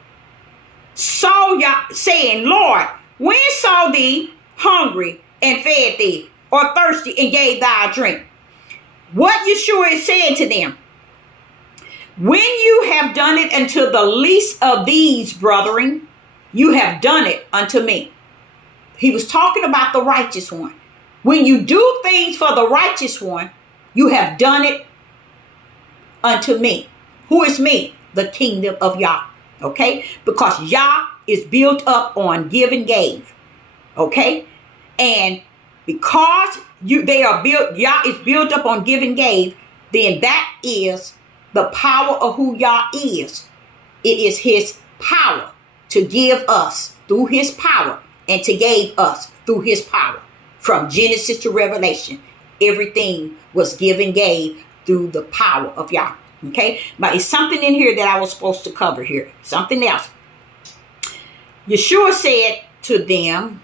Saw Yah saying, Lord, when saw thee hungry and fed thee, or thirsty and gave thee a drink? What Yeshua is saying to them, when you have done it unto the least of these, brethren, you have done it unto me. He was talking about the righteous one. When you do things for the righteous one, you have done it unto me. Who is me? The kingdom of Yah. Okay? Because Yah is built up on give and gave. Okay? And because Yah is built up on give and gave, then that is the power of who Yah is. It is his power to give us through his power and to give us through his power. From Genesis to Revelation, everything was given gave through the power of Yah. Okay? But it's something in here that I was supposed to cover here. Something else. Yeshua said to them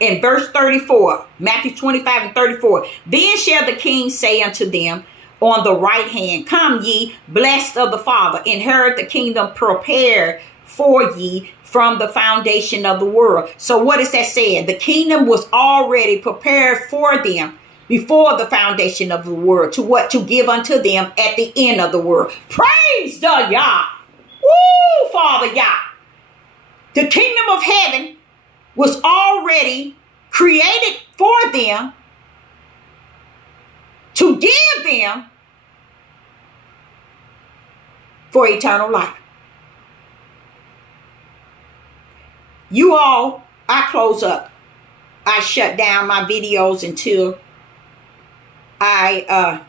in verse 34, Matthew 25 and 34, then shall the king say unto them on the right hand, come ye, blessed of the Father, inherit the kingdom prepared for ye from the foundation of the world. So what is that saying? The kingdom was already prepared for them before the foundation of the world. To what? To give unto them at the end of the world. Praise the Yah. Woo, Father Yah. The kingdom of heaven was already created for them to give them for eternal life. You all, I close up. I shut down my videos until and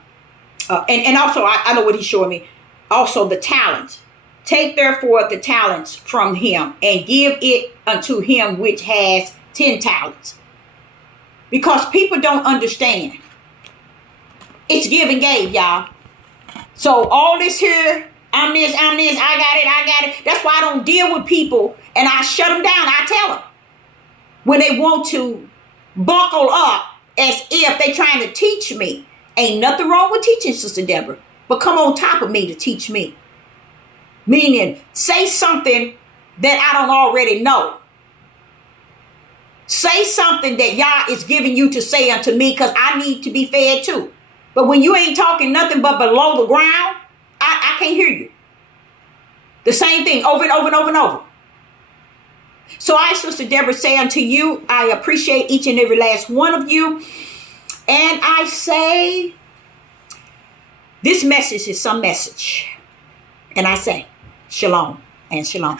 also I know what he's showing me. Also the talents. Take therefore the talents from him and give it unto him which has 10 talents. Because people don't understand. It's give and gave, y'all. So all this here, I'm this, I got it. That's why I don't deal with people and I shut them down. I tell them when they want to buckle up as if they trying to teach me. Ain't nothing wrong with teaching, Sister Deborah, but come on top of me to teach me. Meaning, say something that I don't already know. Say something that Yah is giving you to say unto me because I need to be fed too. But when you ain't talking nothing but below the ground, I can't hear you. The same thing over and over and over and over. So I, Sister Deborah, say unto you, I appreciate each and every last one of you. And I say, this message is some message. And I say, shalom and shalom.